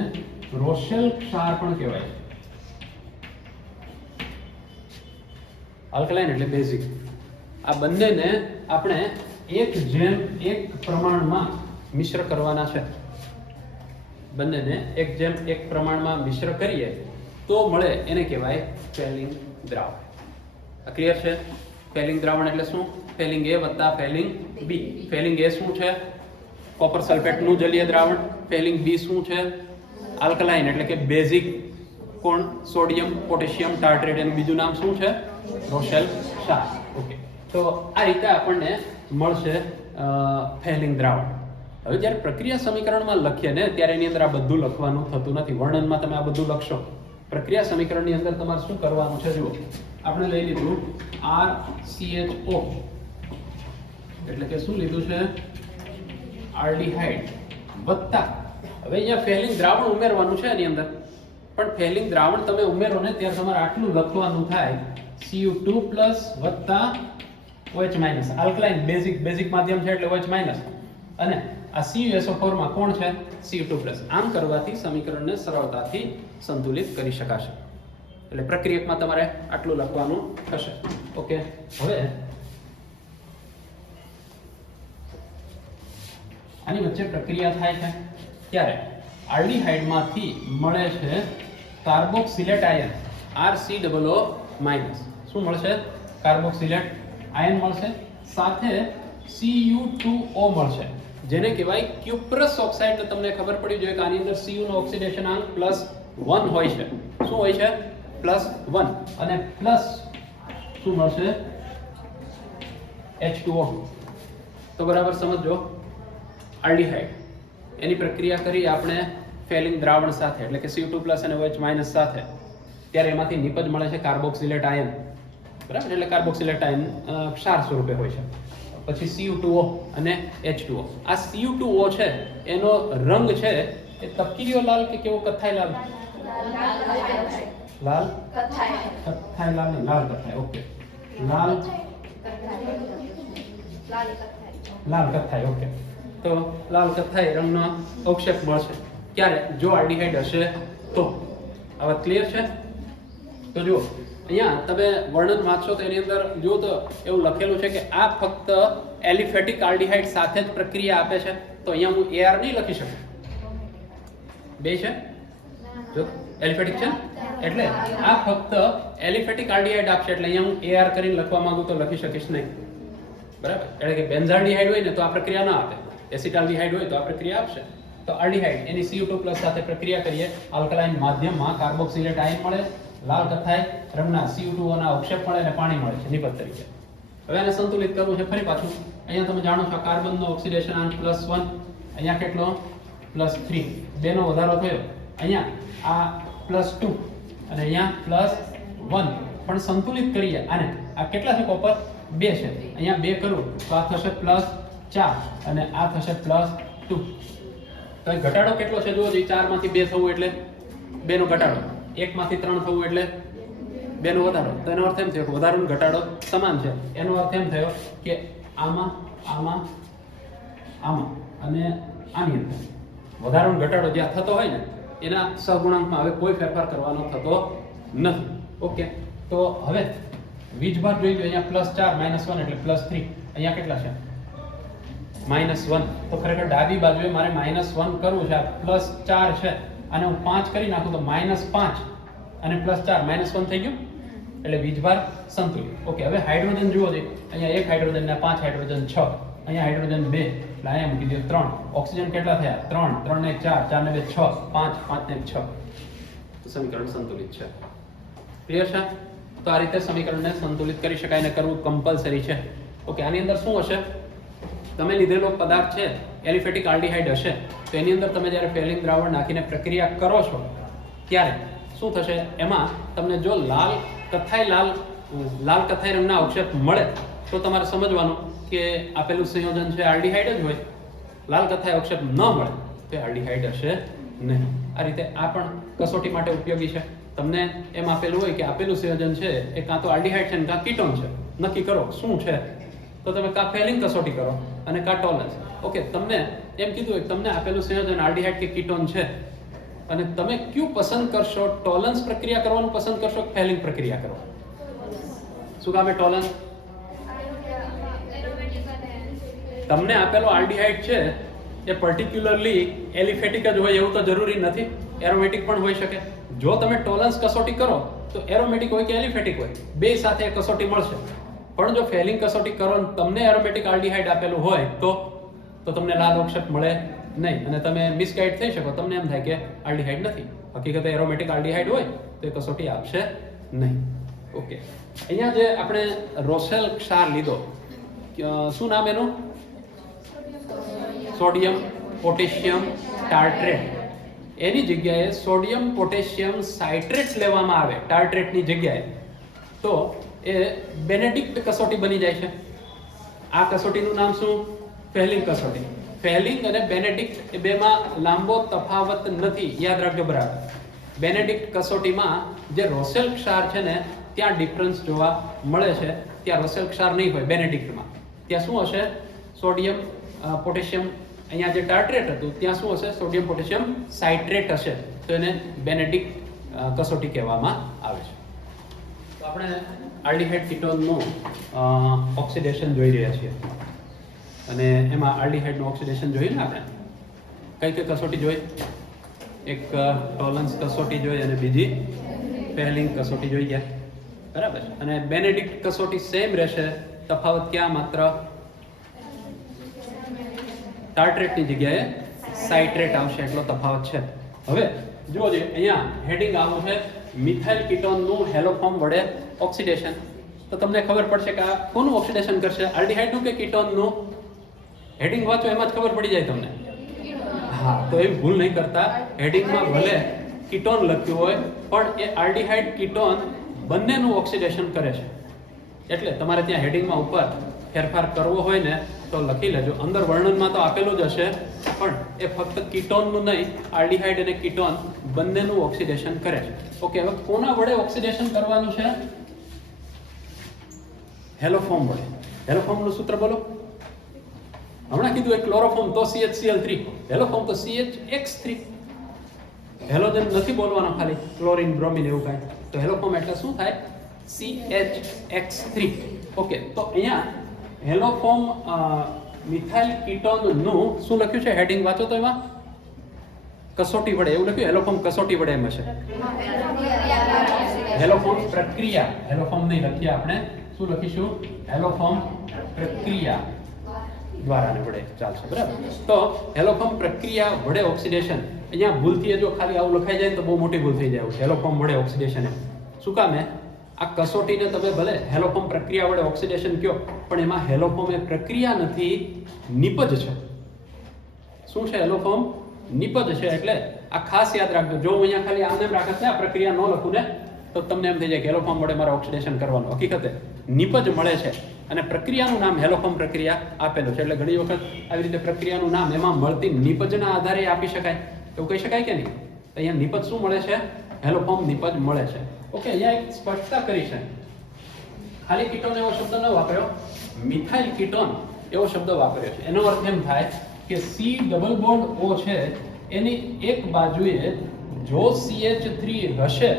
રોશેલ ક્ષાર પણ કહેવાય. આલ્કલાઇન એટલે બેઝિક. આ બંનેને આપણે 1:1 પ્રમાણમાં મિશ્ર કરવાના છે. બંનેને 1:1 પ્રમાણમાં મિશ્ર કરીએ તો મળે એને કહેવાય ફેહલિંગ દ્રાવણ. આ ક્લિયર છે? ફેહલિંગ દ્રાવણ એટલે શું? ફેહલિંગ A વત્તા ફેહલિંગ B. ફેહલિંગ A શું છે? કોપર સલ્ફેટનું જલીય દ્રાવણ. ફેહલિંગ B શું છે? આલ્કલાઇન એટલે કે બેઝિક. કોણ? Sodium, potassium tartrate. એનું બીજું નામ શું છે? રોશેલ ક્ષાર. ઓકે, તો આ રીતે આપણને મળશે ફેહલિંગ દ્રાવણ. હવે જ્યારે પ્રક્રિયા સમીકરણમાં લખીએ ને ત્યારે એની અંદર આ બધું લખવાનું થતું નથી. વર્ણનમાં તમે આ બધું લખશો. પ્રક્રિયા સમીકરણની અંદર તમારે શું કરવાનું છે જુઓ. આપણે લઈ લીધું RCHO એટલે કે શું લીધું છે? આલ્ડીહાઇડ વત્તા હવે અહીંયા ફેહલિંગ દ્રાવણ ઉમેરવાનું છે એની અંદર. પણ ફેલિંગ દ્રાવણ તમે ઉમેરો ને ત્યારે તમારે આટલું લખવાનું થાય Cu2 વત્તા OH માઇનસ. આલ્કલાઇન બેઝિક માધ્યમ છે એટલે OH માઇનસ, અને આ CuSO4 માં કોણ છે? Cu2+. આમ કરવાથી સમીકરણને સરળતાથી સંતુલિત કરી શકાશે. એટલે પ્રક્રિયકમાં તમારે આટલું લખવાનું થશે. ઓકે, હવે આની વચ્ચે પ્રક્રિયા થાય છે ત્યારે આલ્ડીહાઇડમાંથી મળે છે કાર્બોક્સિલેટ આયન RCOO-. શું મળશે? કાર્બોક્સિલેટ આયન મળશે, સાથે Cu2O મળશે, જેને કહેવાય ક્યુપ્રસ ઓક્સાઇડ. તો તમને ખબર પડી જોઈએ કે આની અંદર Cu નો ઓક્સિડેશન આંક +1 હોય છે. શું હોય છે? +1. અને પ્લસ શું મળશે? H2O. તો બરાબર સમજો, આલ્ડીહાઇડ એની પ્રક્રિયા કરી આપણે ફેલિંગ દ્રાવણ સાથે, એટલે કે Cu2+ અને OH- સાથે, ત્યારે એમાંથી નિપજ મળે છે કાર્બોક્સિલેટ આયન. બરાબર, એટલે કાર્બોક્સિલેટ આયન ક્ષાર સ્વરૂપે હોય છે. પછી Cu2O અને H2O. આ Cu2O છે એનો રંગ છે એ તપકીરીઓ લાલ કે કેવો? કથ્થાઈ લાલ. લાલ કથ્થાઈ લાલ નહીં, લાલ કથ્થાઈ. ઓકે, લાલ કથ્થાઈ. ઓકે, તો લાલ કથ્થાઈ રંગનો અવક્ષેપ મળશે. ક્યારે? જો આલ્ડીહાઇડ હશે તો. આ વાત ક્લિયર છે? તો જુઓ, અહીંયા તમે વર્ણન વાંચશો તો એની અંદર જુઓ તો એવું લખેલું છે કે આ ફક્ત એલિફેટિક આલ્ડીહાઇડ સાથે જ પ્રક્રિયા આપે છે. તો અહીંયા હું AR નહીં લખી શકું. બે છે, જો એલિફેટિક છે એટલે આ ફક્ત એલિફેટિક આલ્ડીહાઇડ આપશે. એટલે અહીંયા હું AR કરીને લખવા માંગુ તો લખી શકીશ નહીં. બરાબર, એટલે કે બેન્ઝાલ્ડીહાઇડ હોય ને તો આ પ્રક્રિયા ના આપે, એસિટાલ્ડીહાઇડ હોય તો આ પ્રક્રિયા આપશે. તો આલ્ડીહાઇડ એની Cu2+ સાથે પ્રક્રિયા કરીએ, આલ્કલાઇન માધ્યમમાં કાર્બોક્સિલેટ આયન મળે, લાલ કથ્થાઈ રંગના Cu2O ના અવક્ષેપ મળે અને પાણી મળે છે નિપજ તરીકે. હવે આને સંતુલિત કરવું છે. ફરી પાછું અહીંયા તમે જાણો છો કાર્બનનો ઓક્સિડેશન આંક +1, અહીંયા કેટલો? +3. બેનો વધારો થયો. અહીંયા આ +2 અને અહીંયા +1. પણ સંતુલિત કરીએ આને. આ કેટલા છે કોપર? 2 છે. અહીંયા 2 કરું તો આ થશે +4 અને આ થશે +2. તો એ ઘટાડો કેટલો છે? જુઓ, 4 માંથી 2 થવું એટલે 2 નો ઘટાડો, 1 માંથી 3 થવું એટલે 2 નો વધારો. તો એનો અર્થ એમ થયો કે વધારો અને ઘટાડો સમાન છે. એનો અર્થ એમ થયો કે આમાં આમાં આમાં અને આની અંદર વધારો અને ઘટાડો જ્યાં થતો હોય ને એના સહગુણાંકમાં હવે કોઈ ફેરફાર કરવાનો થતો નથી. ઓકે, તો હવે વીજભાર જોઈ લો. અહીંયા +4 -1 એટલે +3. અહીંયા કેટલા છે? -1. તો ખરેખર ડાબી બાજુએ મારે -1 કરવું છે. આ +4 છે, અને હું 5 કરી નાખું તો -5 અને +4 -1 થઈ ગયું. એટલે વીજભાર સંતુલિત. ઓકે, હવે હાઇડ્રોજન જુઓ છે. અહીંયા 1 હાઇડ્રોજન ને 5 હાઇડ્રોજન 6. અહીંયા હાઇડ્રોજન 2 એટલે અહીંયા મૂકી દો 3. ઓક્સિજન કેટલા થયા? 3. 3 ને 4, 4 ને 2 6, 5, 5 ને 6. તો સમીકરણ સંતુલિત છે. ક્લિયર છે? તો આ રીતે સમીકરણને સંતુલિત કરી શકાય અને કરવું કમ્પલસરી છે. ઓકે, આની અંદર શું હશે? તમે લીધેલો પદાર્થ છે એલિફેટિક આલ્ડીહાઇડ હશે, તો એની અંદર તમે જ્યારે ફેલિંગ દ્રાવણ નાખીને પ્રક્રિયા કરો છો ત્યારે શું થશે? એમાં તમને જો લાલ કથ્થાઈ રંગના અવક્ષેપ મળે તો તમારે સમજવાનું કે આપેલું સંયોજન છે આલ્ડીહાઇડ જ હોય. લાલ કથ્થાઈ અવક્ષેપ ન મળે તો આલ્ડીહાઇડ હશે નહીં. આ રીતે આ પણ કસોટી માટે ઉપયોગી છે. તમને એમ આપેલું હોય કે આપેલું સંયોજન છે એ કાં તો આલ્ડીહાઇડ છે ને કાં કીટોન છે, નક્કી કરો શું છે. તો તમે કાં ફેલિંગ કસોટી કરો અને કાં ટોલન્સ. ઓકે, તમને એમ કીધું હોય તમને આપેલું સંયોજન આલ્ડીહાઇડ કે કીટોન છે અને તમે કયું પસંદ કરશો? ટોલન્સ પ્રક્રિયા કરવાનું પસંદ કરશો કે ફેલિંગ પ્રક્રિયા કરો? શું કામે ટોલન્સ? તમને આપેલો આલ્ડીહાઇડ છે એ પર્ટિક્યુલરલી એલિફેટિક જ હોય એવું તો જરૂરી નથી, એરોમેટિક પણ હોઈ શકે. જો તમે ટોલન્સ કસોટી કરો તો એરોમેટિક હોય કે એલિફેટિક હોય બે સાથે કસોટી મળશે. પણ જો ફેલિંગ કસોટી કરો અને તમને એરોમેટિક આલ્ડીહાઇડ આપેલું હોય તો તમને લાલ અવક્ષેપ મળે નહીં અને તમે મિસગાઈડ થઈ શકો. તમને એમ થાય કે આલ્ડીહાઇડ નથી, હકીકતે એરોમેટિક આલ્ડીહાઇડ હોય તો એ કસોટી આપશે નહીં. ઓકે, અહીંયા જે આપણે રોસેલ ક્ષાર લીધો, શું નામ એનું? Sodium potassium ટાર્ટ્રેટ. એની જગ્યાએ સોડિયમ પોટેશિયમ સાઇટ્રેટ લેવામાં આવે ટાર્ટ્રેટની જગ્યાએ તો એ બેનેડિક્ટ કસોટી બની જાય છે. આ કસોટીનું નામ શું? ફેલિંગ કસોટી. ફેલિંગ અને બેનેડિક્ટ એ બેમાં લાંબો તફાવત નથી, યાદ રાખજો બરાબર. બેનેડિક્ટ કસોટીમાં જે રોસેલ ક્ષાર છે ને ત્યાં ડિફરન્સ જોવા મળે છે. ત્યાં રોસેલ ક્ષાર નહીં હોય બેનેડિક્ટમાં. ત્યાં શું હશે? Sodium potassium. અહીંયા જે ટાર્ટ્રેટ હતું ત્યાં શું હશે? સોડિયમ પોટેશિયમ સાઇટ્રેટ હશે. તો એને બેનેડિક્ટ કસોટી કહેવામાં આવે છે. તો આપણે આલ્ડીહાઇડ કીટોનનું ઓક્સિડેશન જોઈ રહ્યા છીએ અને એમાં આલ્ડીહાઇડનું ઓક્સિડેશન જોયું ને આપણે. કઈ કઈ કસોટી જોઈ? એક ટોલન્સ કસોટી જોઈ અને બીજી ફેલિંગ કસોટી જોઈ ગયા, બરાબર. અને બેનેડિક્ટ કસોટી સેમ રહેશે. તફાવત ક્યાં? માત્ર ટાર્ટ્રેટની જગ્યાએ સાઇટ્રેટ આવશે એટલો તફાવત છે. હવે જોજે અહીંયા હેડિંગ આવું છે મિથાઇલ કીટોનનું હેલોફોર્મ વડે ઓક્સિડેશન. તો તમને ખબર પડશે કે આ કોનું ઓક્સિડેશન કરશે? આલ્ડીહાઇડનું કે કીટોનનું? હેડિંગ વાંચો એમાં જ ખબર પડી જાય તમને. હા, તો એ ભૂલ નહીં કરતા. હેડિંગમાં ભલે કીટોન લખ્યું હોય પણ એ આલ્ડીહાઇડ કીટોન બંનેનું ઓક્સિડેશન કરે છે. એટલે તમારે ત્યાં હેડિંગમાં ઉપર ફેરફાર કરવો હોય ને તો લખી લેજો. અંદર વર્ણનમાં તો આપેલું જ હશે પણ એ ફક્ત કીટોનનું નહીં, આલ્ડીહાઇડ અને કીટોન બંનેનું ઓક્સિડેશન કરે છે. ઓકે, હવે કોના વડે ઓક્સિડેશન કરવાનું છે? હેલોફોર્મ વડે. હેલોફોર્મનું સૂત્ર બોલો. હમણાં કીધું એક ક્લોરોફોર્મ તો CHCl3, હેલોફોર્મ તો CHX3. હેલોજન નથી બોલવાનો, ખાલી ક્લોરીન બ્રોમિન એવું કાંઈ. તો હેલોફોર્મ એટલે શું થાય? CHX3. ઓકે, તો અહીંયા હેલોફોર્મ મિથાઇલ કીટોનનું શું લખ્યું છે? હેડિંગ વાંચો તો એમાં કસોટી વડે એવું લખ્યું. હેલોફોર્મ કસોટી વડે એમ હશે. હેલોફોર્મ પ્રક્રિયા. હેલોફોર્મ નહીં લખીએ આપણે, શું લખીશું? હેલોફોર્મ પ્રક્રિયા દ્વારા વડે ચાલશે, બરાબર. તો હેલોફોર્મ પ્રક્રિયા વડે ઓક્સિડેશન. અહીંયા ભૂલથી જો ખાલી આવું લખાઈ જાય તો બહુ મોટી ભૂલ થઈ જાય. હેલોફોર્મ વડે ઓક્સિડેશન એમ શું કામે? આ કસોટીને તમે ભલે હેલોફોર્મ પ્રક્રિયા વડે ઓક્સિડેશન કહો પણ એમાં હેલોફોર્મ એ પ્રક્રિયા નથી, નિપજ છે. શું છે? હેલોફોર્મ નિપજ છે. એટલે આ ખાસ યાદ રાખજો. જો હું અહીંયા ખાલી આમને રાખે છે આ પ્રક્રિયા ન લખું ને તો તમને એમ થઈ જાય કે હેલોફોર્મ વડે મારે ઓક્સિડેશન કરવાનું. હકીકતે નિપજ મળે છે અને પ્રક્રિયાનું નામ હેલોફોર્મ પ્રક્રિયા આપેલું છે. એટલે ઘણી વખત આવી રીતે પ્રક્રિયાનું નામ એમાં મળતી નિપજના આધારે આપી શકાય, એવું કહી શકાય કે નહીં? અહીંયા નિપજ શું મળે છે? હેલોફોર્મ નિપજ મળે છે. ઓકે, અહીંયા એક સ્પષ્ટતા કરી છે. ખાલી કીટોન એવો શબ્દ ન વાપર્યો, મિથાઇલ કીટોન એવો શબ્દ વાપર્યો છે. એનો અર્થ એમ થાય કે C ડબલ બોન્ડ O છે એની એક બાજુએ જો CH3 હશે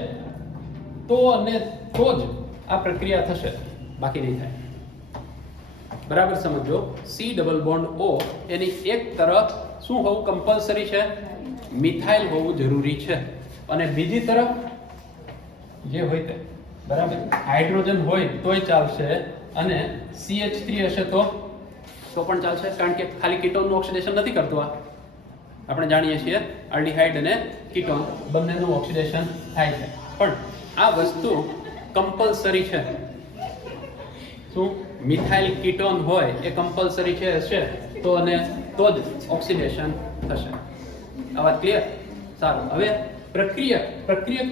તો અને તો જ આ પ્રક્રિયા થશે, બાકી નહીં થાય. બરાબર સમજો. C ડબલ બોન્ડ O એની એક તરફ શું હોવું કમ્પલસરી છે? મિથાઇલ હોવું જરૂરી છે અને બીજી તરફ જે હોય તે, બરાબર, હાઇડ્રોજન હોય તોય ચાલશે અને CH3 હશે તો પણ ચાલશે, કારણ કે ખાલી કીટોનનું ઓક્સિડેશન નથી કરતું. આ આપણે જાણીએ છીએ આલ્ડીહાઇડ અને કીટોન બંનેનું ઓક્સિડેશન થાય છે પણ આ વસ્તુ કમ્પલસરી છે. શું? મિથાઇલ કીટોન હોય એ કમ્પલસરી છે હશે તો અને તો જ ઓક્સિડેશન થશે. આ વાત ક્લિયર? સારું. હવે પ્રક્રિયક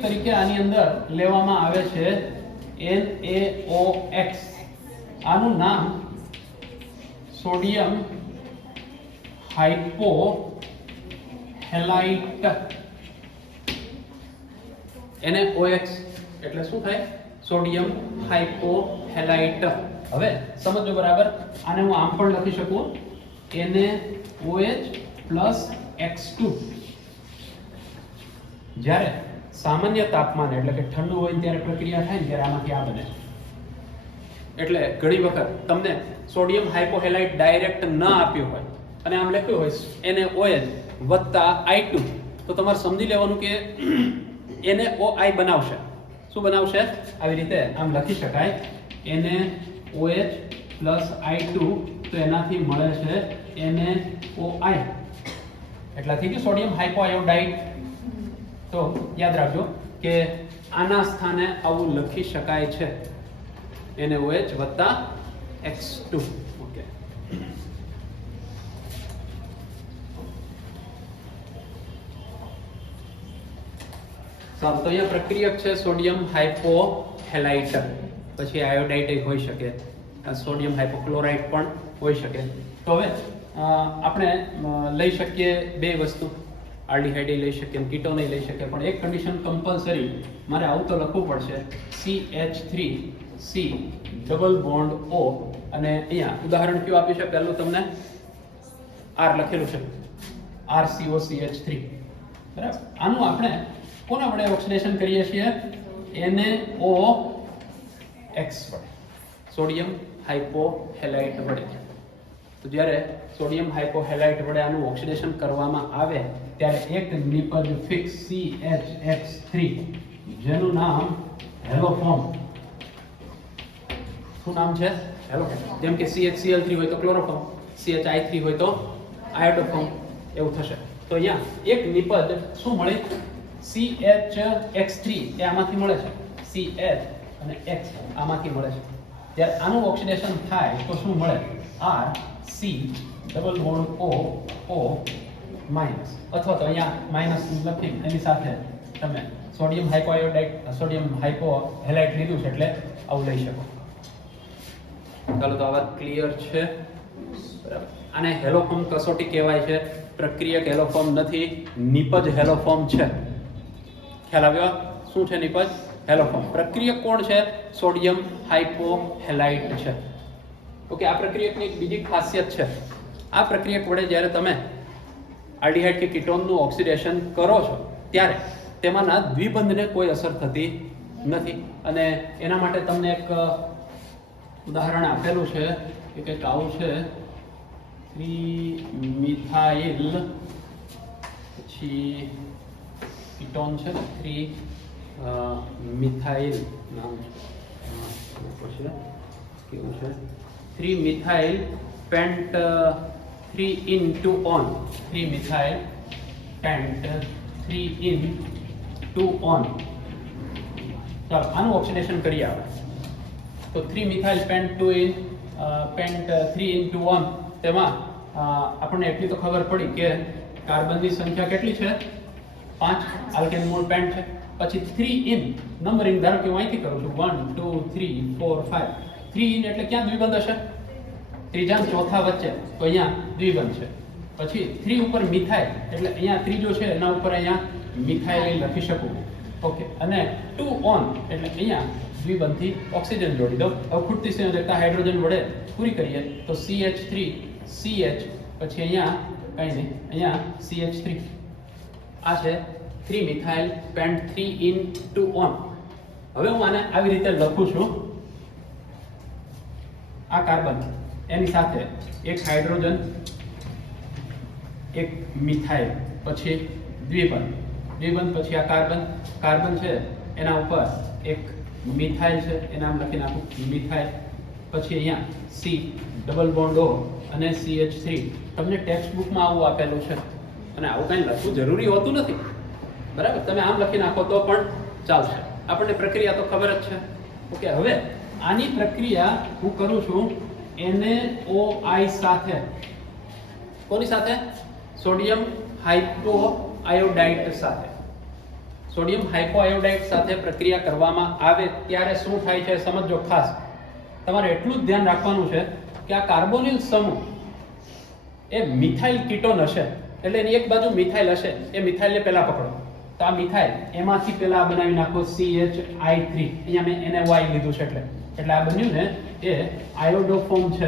તરીકે આની અંદર લેવામાં આવે છે NaOX. આનું નામ સોડિયમ હાઇપોહેલાઇટ. NaOX એટલે શું થાય? સોડિયમ હાઇપોહેલાઇટ. હવે સમજો બરાબર. આને હું આમ પણ લખી શકું NaOH + X2. જ્યારે સામાન્ય તાપમાને એટલે કે ઠંડુ હોય ત્યારે પ્રક્રિયા થાય ને ત્યારે આમાંથી આ બને. એટલે ઘણી વખત તમને સોડિયમ હાઇપોહેલાઇટ ડાયરેક્ટ ન આપ્યું હોય અને આમ લખ્યું હોય NaOH + I2 તો તમારે સમજી લેવાનું કે NaOI બનાવશે. શું બનાવશે? આવી રીતે આમ લખી શકાય NaOH + I2 તો એનાથી મળે છે NaOI. એટલાથી કે સોડિયમ હાઇપોઆયોડાઇડ. તો યાદ રાખજો કે આના સ્થાને આવું લખી શકાય છે NaOH + X2. ઓકે, સારું. તો અહીંયા પ્રક્રિયક છે સોડિયમ હાઇપોહેલાઇટ. પછી આયોડાઇટ હોઈ શકે, સોડિયમ હાઇપોક્લોરાઇટ પણ હોઈ શકે. તો હવે આપણે લઈ શકીએ બે વસ્તુ. આલ્ડીહાઇડ લઈ શકીએ અને કીટોન લઈ શકીએ, પણ એક કન્ડિશન કમ્પલસરી મારે આવું તો લખવું પડશે CH3C ડબલ બોન્ડ O, અને અહીંયા ઉદાહરણ કયું આપ્યું છે, પહેલું તમને R લખેલું છે, RCOCH3, બરાબર. આનું આપણે કોના વડે ઓક્સિડેશન કરીએ છીએ? NaOX વડે, સોડિયમ હાઇપોહેલાઇટ વડે. તો જ્યારે સોડિયમ હાઇપોહેલાઇટ વડે આનું ઓક્સિડેશન કરવામાં આવે ત્યારે એક નિપજ ફિક્સ CHX3 જેનું નામ હેલોફોર્મ, શું નામ છે? હેલોફોર્મ. જેમ કે CHCl3 હોય તો ક્લોરોફોર્મ, CHI3 હોય તો આયોડોફોર્મ, એવું થશે. તો અહીંયા એક નિપજ શું મળે? CHX3 એ આમાંથી મળે છે, CH અને X આમાંથી મળે છે. જ્યારે આનું ઓક્સિડેશન થાય તો શું મળે? RC double bond O minus, અથવા તો અહીંયા માઇનસ લખી એની સાથે તમે સોડિયમ હાઇપોઆયોડાઇડ, સોડિયમ હાઇપોહેલાઇટ લીધું છે એટલે આવું લઈ શકો. ચાલો, તો આ વાત ક્લિયર છે, બરાબર. આને હેલોફોર્મ કસોટી કહેવાય છે. પ્રક્રિયક હેલોફોર્મ નથી, નિપજ હેલોફોર્મ છે. ખ્યાલ આવ્યો? શું છે નિપજ? હેલોફોર્મ. પ્રક્રિયક કોણ છે? સોડિયમ હાઇપોહેલાઇટ છે. ઓકે, આ પ્રક્રિયકની એક બીજી ખાસિયત છે. આ પ્રક્રિયક વડે જ્યારે તમે આલ્ડીહાઇડ કે કીટોનનું ઓક્સિડેશન કરો છો ત્યારે તેમાંના દ્વિબંધને કોઈ અસર થતી નથી. અને એના માટે તમને એક ઉદાહરણ આપેલું છે કે કંઈક આવું છે, 3-મિથાઇલ, પછી કીટોન છે ને, 3-મિથાઇલ નામ છે, કેવું છે? 3-મિથાઇલ પેન્ટ 3-in-2-on, 3-મિથાઇલ પેન્ટ 3-in-2-on. ચાલો, આનું ઓક્સિડેશન કરીએ આપણે. તો 3-મિથાઇલ પેન્ટ 3-in-2-on, તેમાં આપણને એટલી તો ખબર પડી કે કાર્બનની સંખ્યા કેટલી છે? 5 આલ્કેન મૂળ પેન્ટ છે. પછી 3-in નંબરિંગ, ધારો કે હું અહીંથી કરું છું 1 2 3 4 5. 3-in એટલે ક્યાં દ્વિબંધ હશે? ત્રીજા અને ચોથા વચ્ચે, તો અહીંયા દ્વિબંધ છે. પછી 3 ઉપર મિથાઇલ એટલે અહીંયા ત્રીજો છે, એના ઉપર અહીંયા મિથાઇલ લખી શકું. ઓકે, અને 2-on એટલે અહીંયા દ્વિબંધથી ઓક્સિજન જોડી દો. હવે ખૂટતી સંયોજકતા હાઇડ્રોજન વડે પૂરી કરીએ તો CH3 CH, પછી અહીંયા કંઈ નહીં, અહીંયા CH3. આ છે 3-મિથાઇલ પેન્ટ 3-in-2-on. હવે હું આને આવી રીતે લખું છું. આ કાર્બન, એની સાથે એક હાઇડ્રોજન, એક મિથાઇલ, પછી દ્વિબંધ, પછી આ કાર્બન છે એના ઉપર એક મિથાઇલ છે, એના નામ લખી નાખું મિથાઇલ. પછી અહીંયા C ડબલ બોન્ડ O અને CH3. તમને ટેક્સ્ટ બુકમાં આવું આપેલું છે, અને આવું કંઈ લખવું જરૂરી હોતું નથી, બરાબર. તમે આમ લખી નાખો તો પણ ચાલશે. આપણને પ્રક્રિયા તો ખબર જ છે. ઓકે, હવે આની પ્રક્રિયા હું કરું છું NaOI સાથે. કોની સાથે? સોડિયમ હાઇપોઆયોડાઇડ સાથે. સોડિયમ હાઇપોઆયોડાઇડ સાથે પ્રક્રિયા કરવામાં આવે ત્યારે શું થાય છે સમજો ખાસ. તમારે એટલું જ ધ્યાન રાખવાનું છે કે આ કાર્બોનિલ સમૂહ એ મિથાઇલ કીટોન હશે, એટલે એની એક બાજુ મિથાઇલ હશે, એ મિથાઇલને પહેલા પકડો. તો આ મિથાઇલ એમાંથી પહેલા બનાવી નાખો CHI3. અહીંયા મેં NaOI લીધું છે એટલે આ બન્યું ને એ આયોડોફોર્મ છે.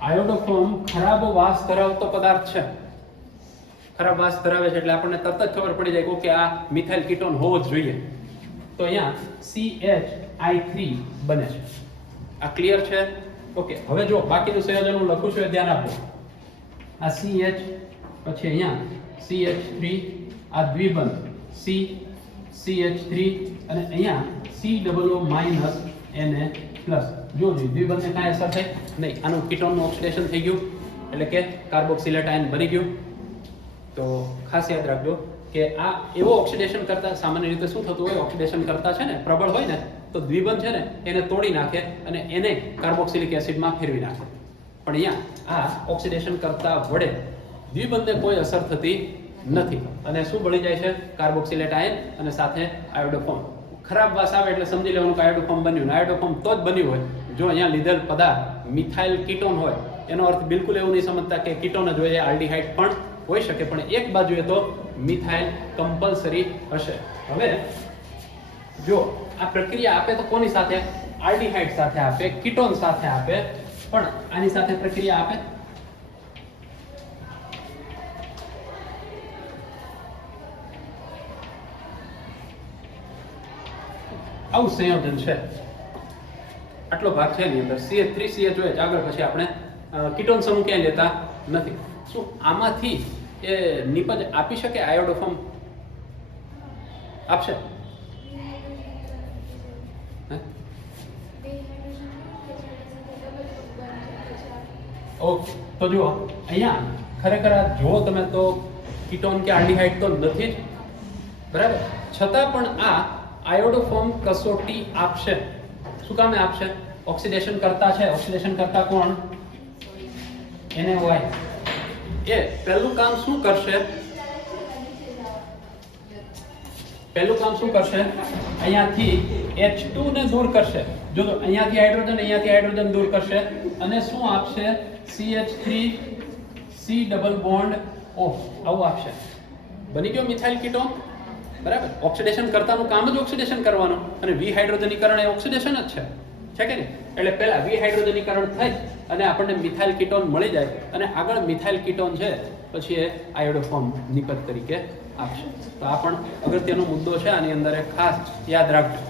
આયોડોફોર્મ ખરાબ વાસ ધરાવતો પદાર્થ છે. ખરાબ વાસ ધરાવે છે એટલે આપણને તરત જ ખબર પડી જાય કે આ મિથાઇલ કીટોન હોવો જ જોઈએ. તો અહીંયા CHI3 બને છે. આ ક્લિયર છે? ઓકે, હવે જો બાકીનું સંયોજન હું લખું છું એ ધ્યાન આપો. આ CH, પછી અહીંયા CH3, આ દ્વિબંધ CH3, અને અહીંયા COO માઇનસ Na પ્લસ. જો દ્વિબંધને કાંઈ અસર થઈ નહીં, આનું કીટોનનું ઓક્સિડેશન થઈ ગયું, એટલે કે કાર્બોક્સિલેટ આયન બની ગયું. તો ખાસ યાદ રાખજો કે આ એવો ઓક્સિડેશન કરતા, સામાન્ય રીતે શું થતું હોય, ઓક્સિડેશન કરતા છે ને પ્રબળ હોય ને તો દ્વિબંધ છે ને એને તોડી નાખે અને એને કાર્બોક્સિલિક એસિડમાં ફેરવી નાખે. પણ અહીંયા આ ઓક્સિડેશન કરતા વડે દ્વિબંધને કોઈ અસર થતી નથી, અને શું બળી જાય છે? કાર્બોક્સિલેટ આયન અને સાથે આયોડોફોર્મ. ખરાબ વાસ આવે એટલે સમજી લેવાનું કે આયોડોફોર્મ બન્યું. આયોડોફોર્મ તો જ બન્યું હોય જો અહીંયા લીધેલ પદાર્થ મિથાઇલ કીટોન હોય. એનો અર્થ બિલકુલ એવું નહીં સમજતા કે કીટોન જ હોય, આલ્ડીહાઇડ પણ હોઈ શકે, પણ એક બાજુએ તો મિથાઇલ કમ્પલસરી હશે. હવે જો આ પ્રક્રિયા આપે તો કોની સાથે? આલ્ડીહાઇડ સાથે આપે, કીટોન સાથે આપે, પણ આની સાથે પ્રક્રિયા આપે આવું સંયોજન છે. આટલો ભાગ છે એની અંદર CH3CHOH. આગળ પછી આપણે કીટોન સમૂહ ક્યાંય લેતા નથી. શું આમાંથી એ નિપજ આપી શકે? આયોડોફોર્મ આપશે? ઓકે, તો જુઓ અહીંયા ખરેખર આ જુઓ તમે તો કીટોન કે આલ્ડીહાઇડ તો નથી જ, બરાબર? છતાં પણ આ આયોડોફોર્મ કસોટી આપશે. શું કામે આપશે? ઓક્સિડેશન કરતા છે. ઓક્સિડેશન કરતા કોણ? NaOH. એ પહેલું કામ શું કરશે? પહેલું કામ શું કરશે? અહીંયાથી H2 ને દૂર કરશે. જો અહીંયાથી હાઇડ્રોજન દૂર કરશે અને શું આપશે? CH3 C double bond O આવું આપશે. બની ગયો મિથાઇલ કીટોન, બરાબર? ઓક્સિડેશન કરતાનું કામ જ ઓક્સિડેશન કરવાનું, અને વિહાઇડ્રોજનીકરણ એ ઓક્સિડેશન જ છે કે નહીં? એટલે પહેલા વિહાઇડ્રોજનીકરણ થઈ અને આપણને મિથાઇલ કીટોન મળી જાય, અને આગળ મિથાઇલ કીટોન છે પછી એ આયોડોફોર્મ નિપજ તરીકે આપશે. તો આ પણ અગત્યનો મુદ્દો છે, આની અંદર એક ખાસ યાદ રાખજો.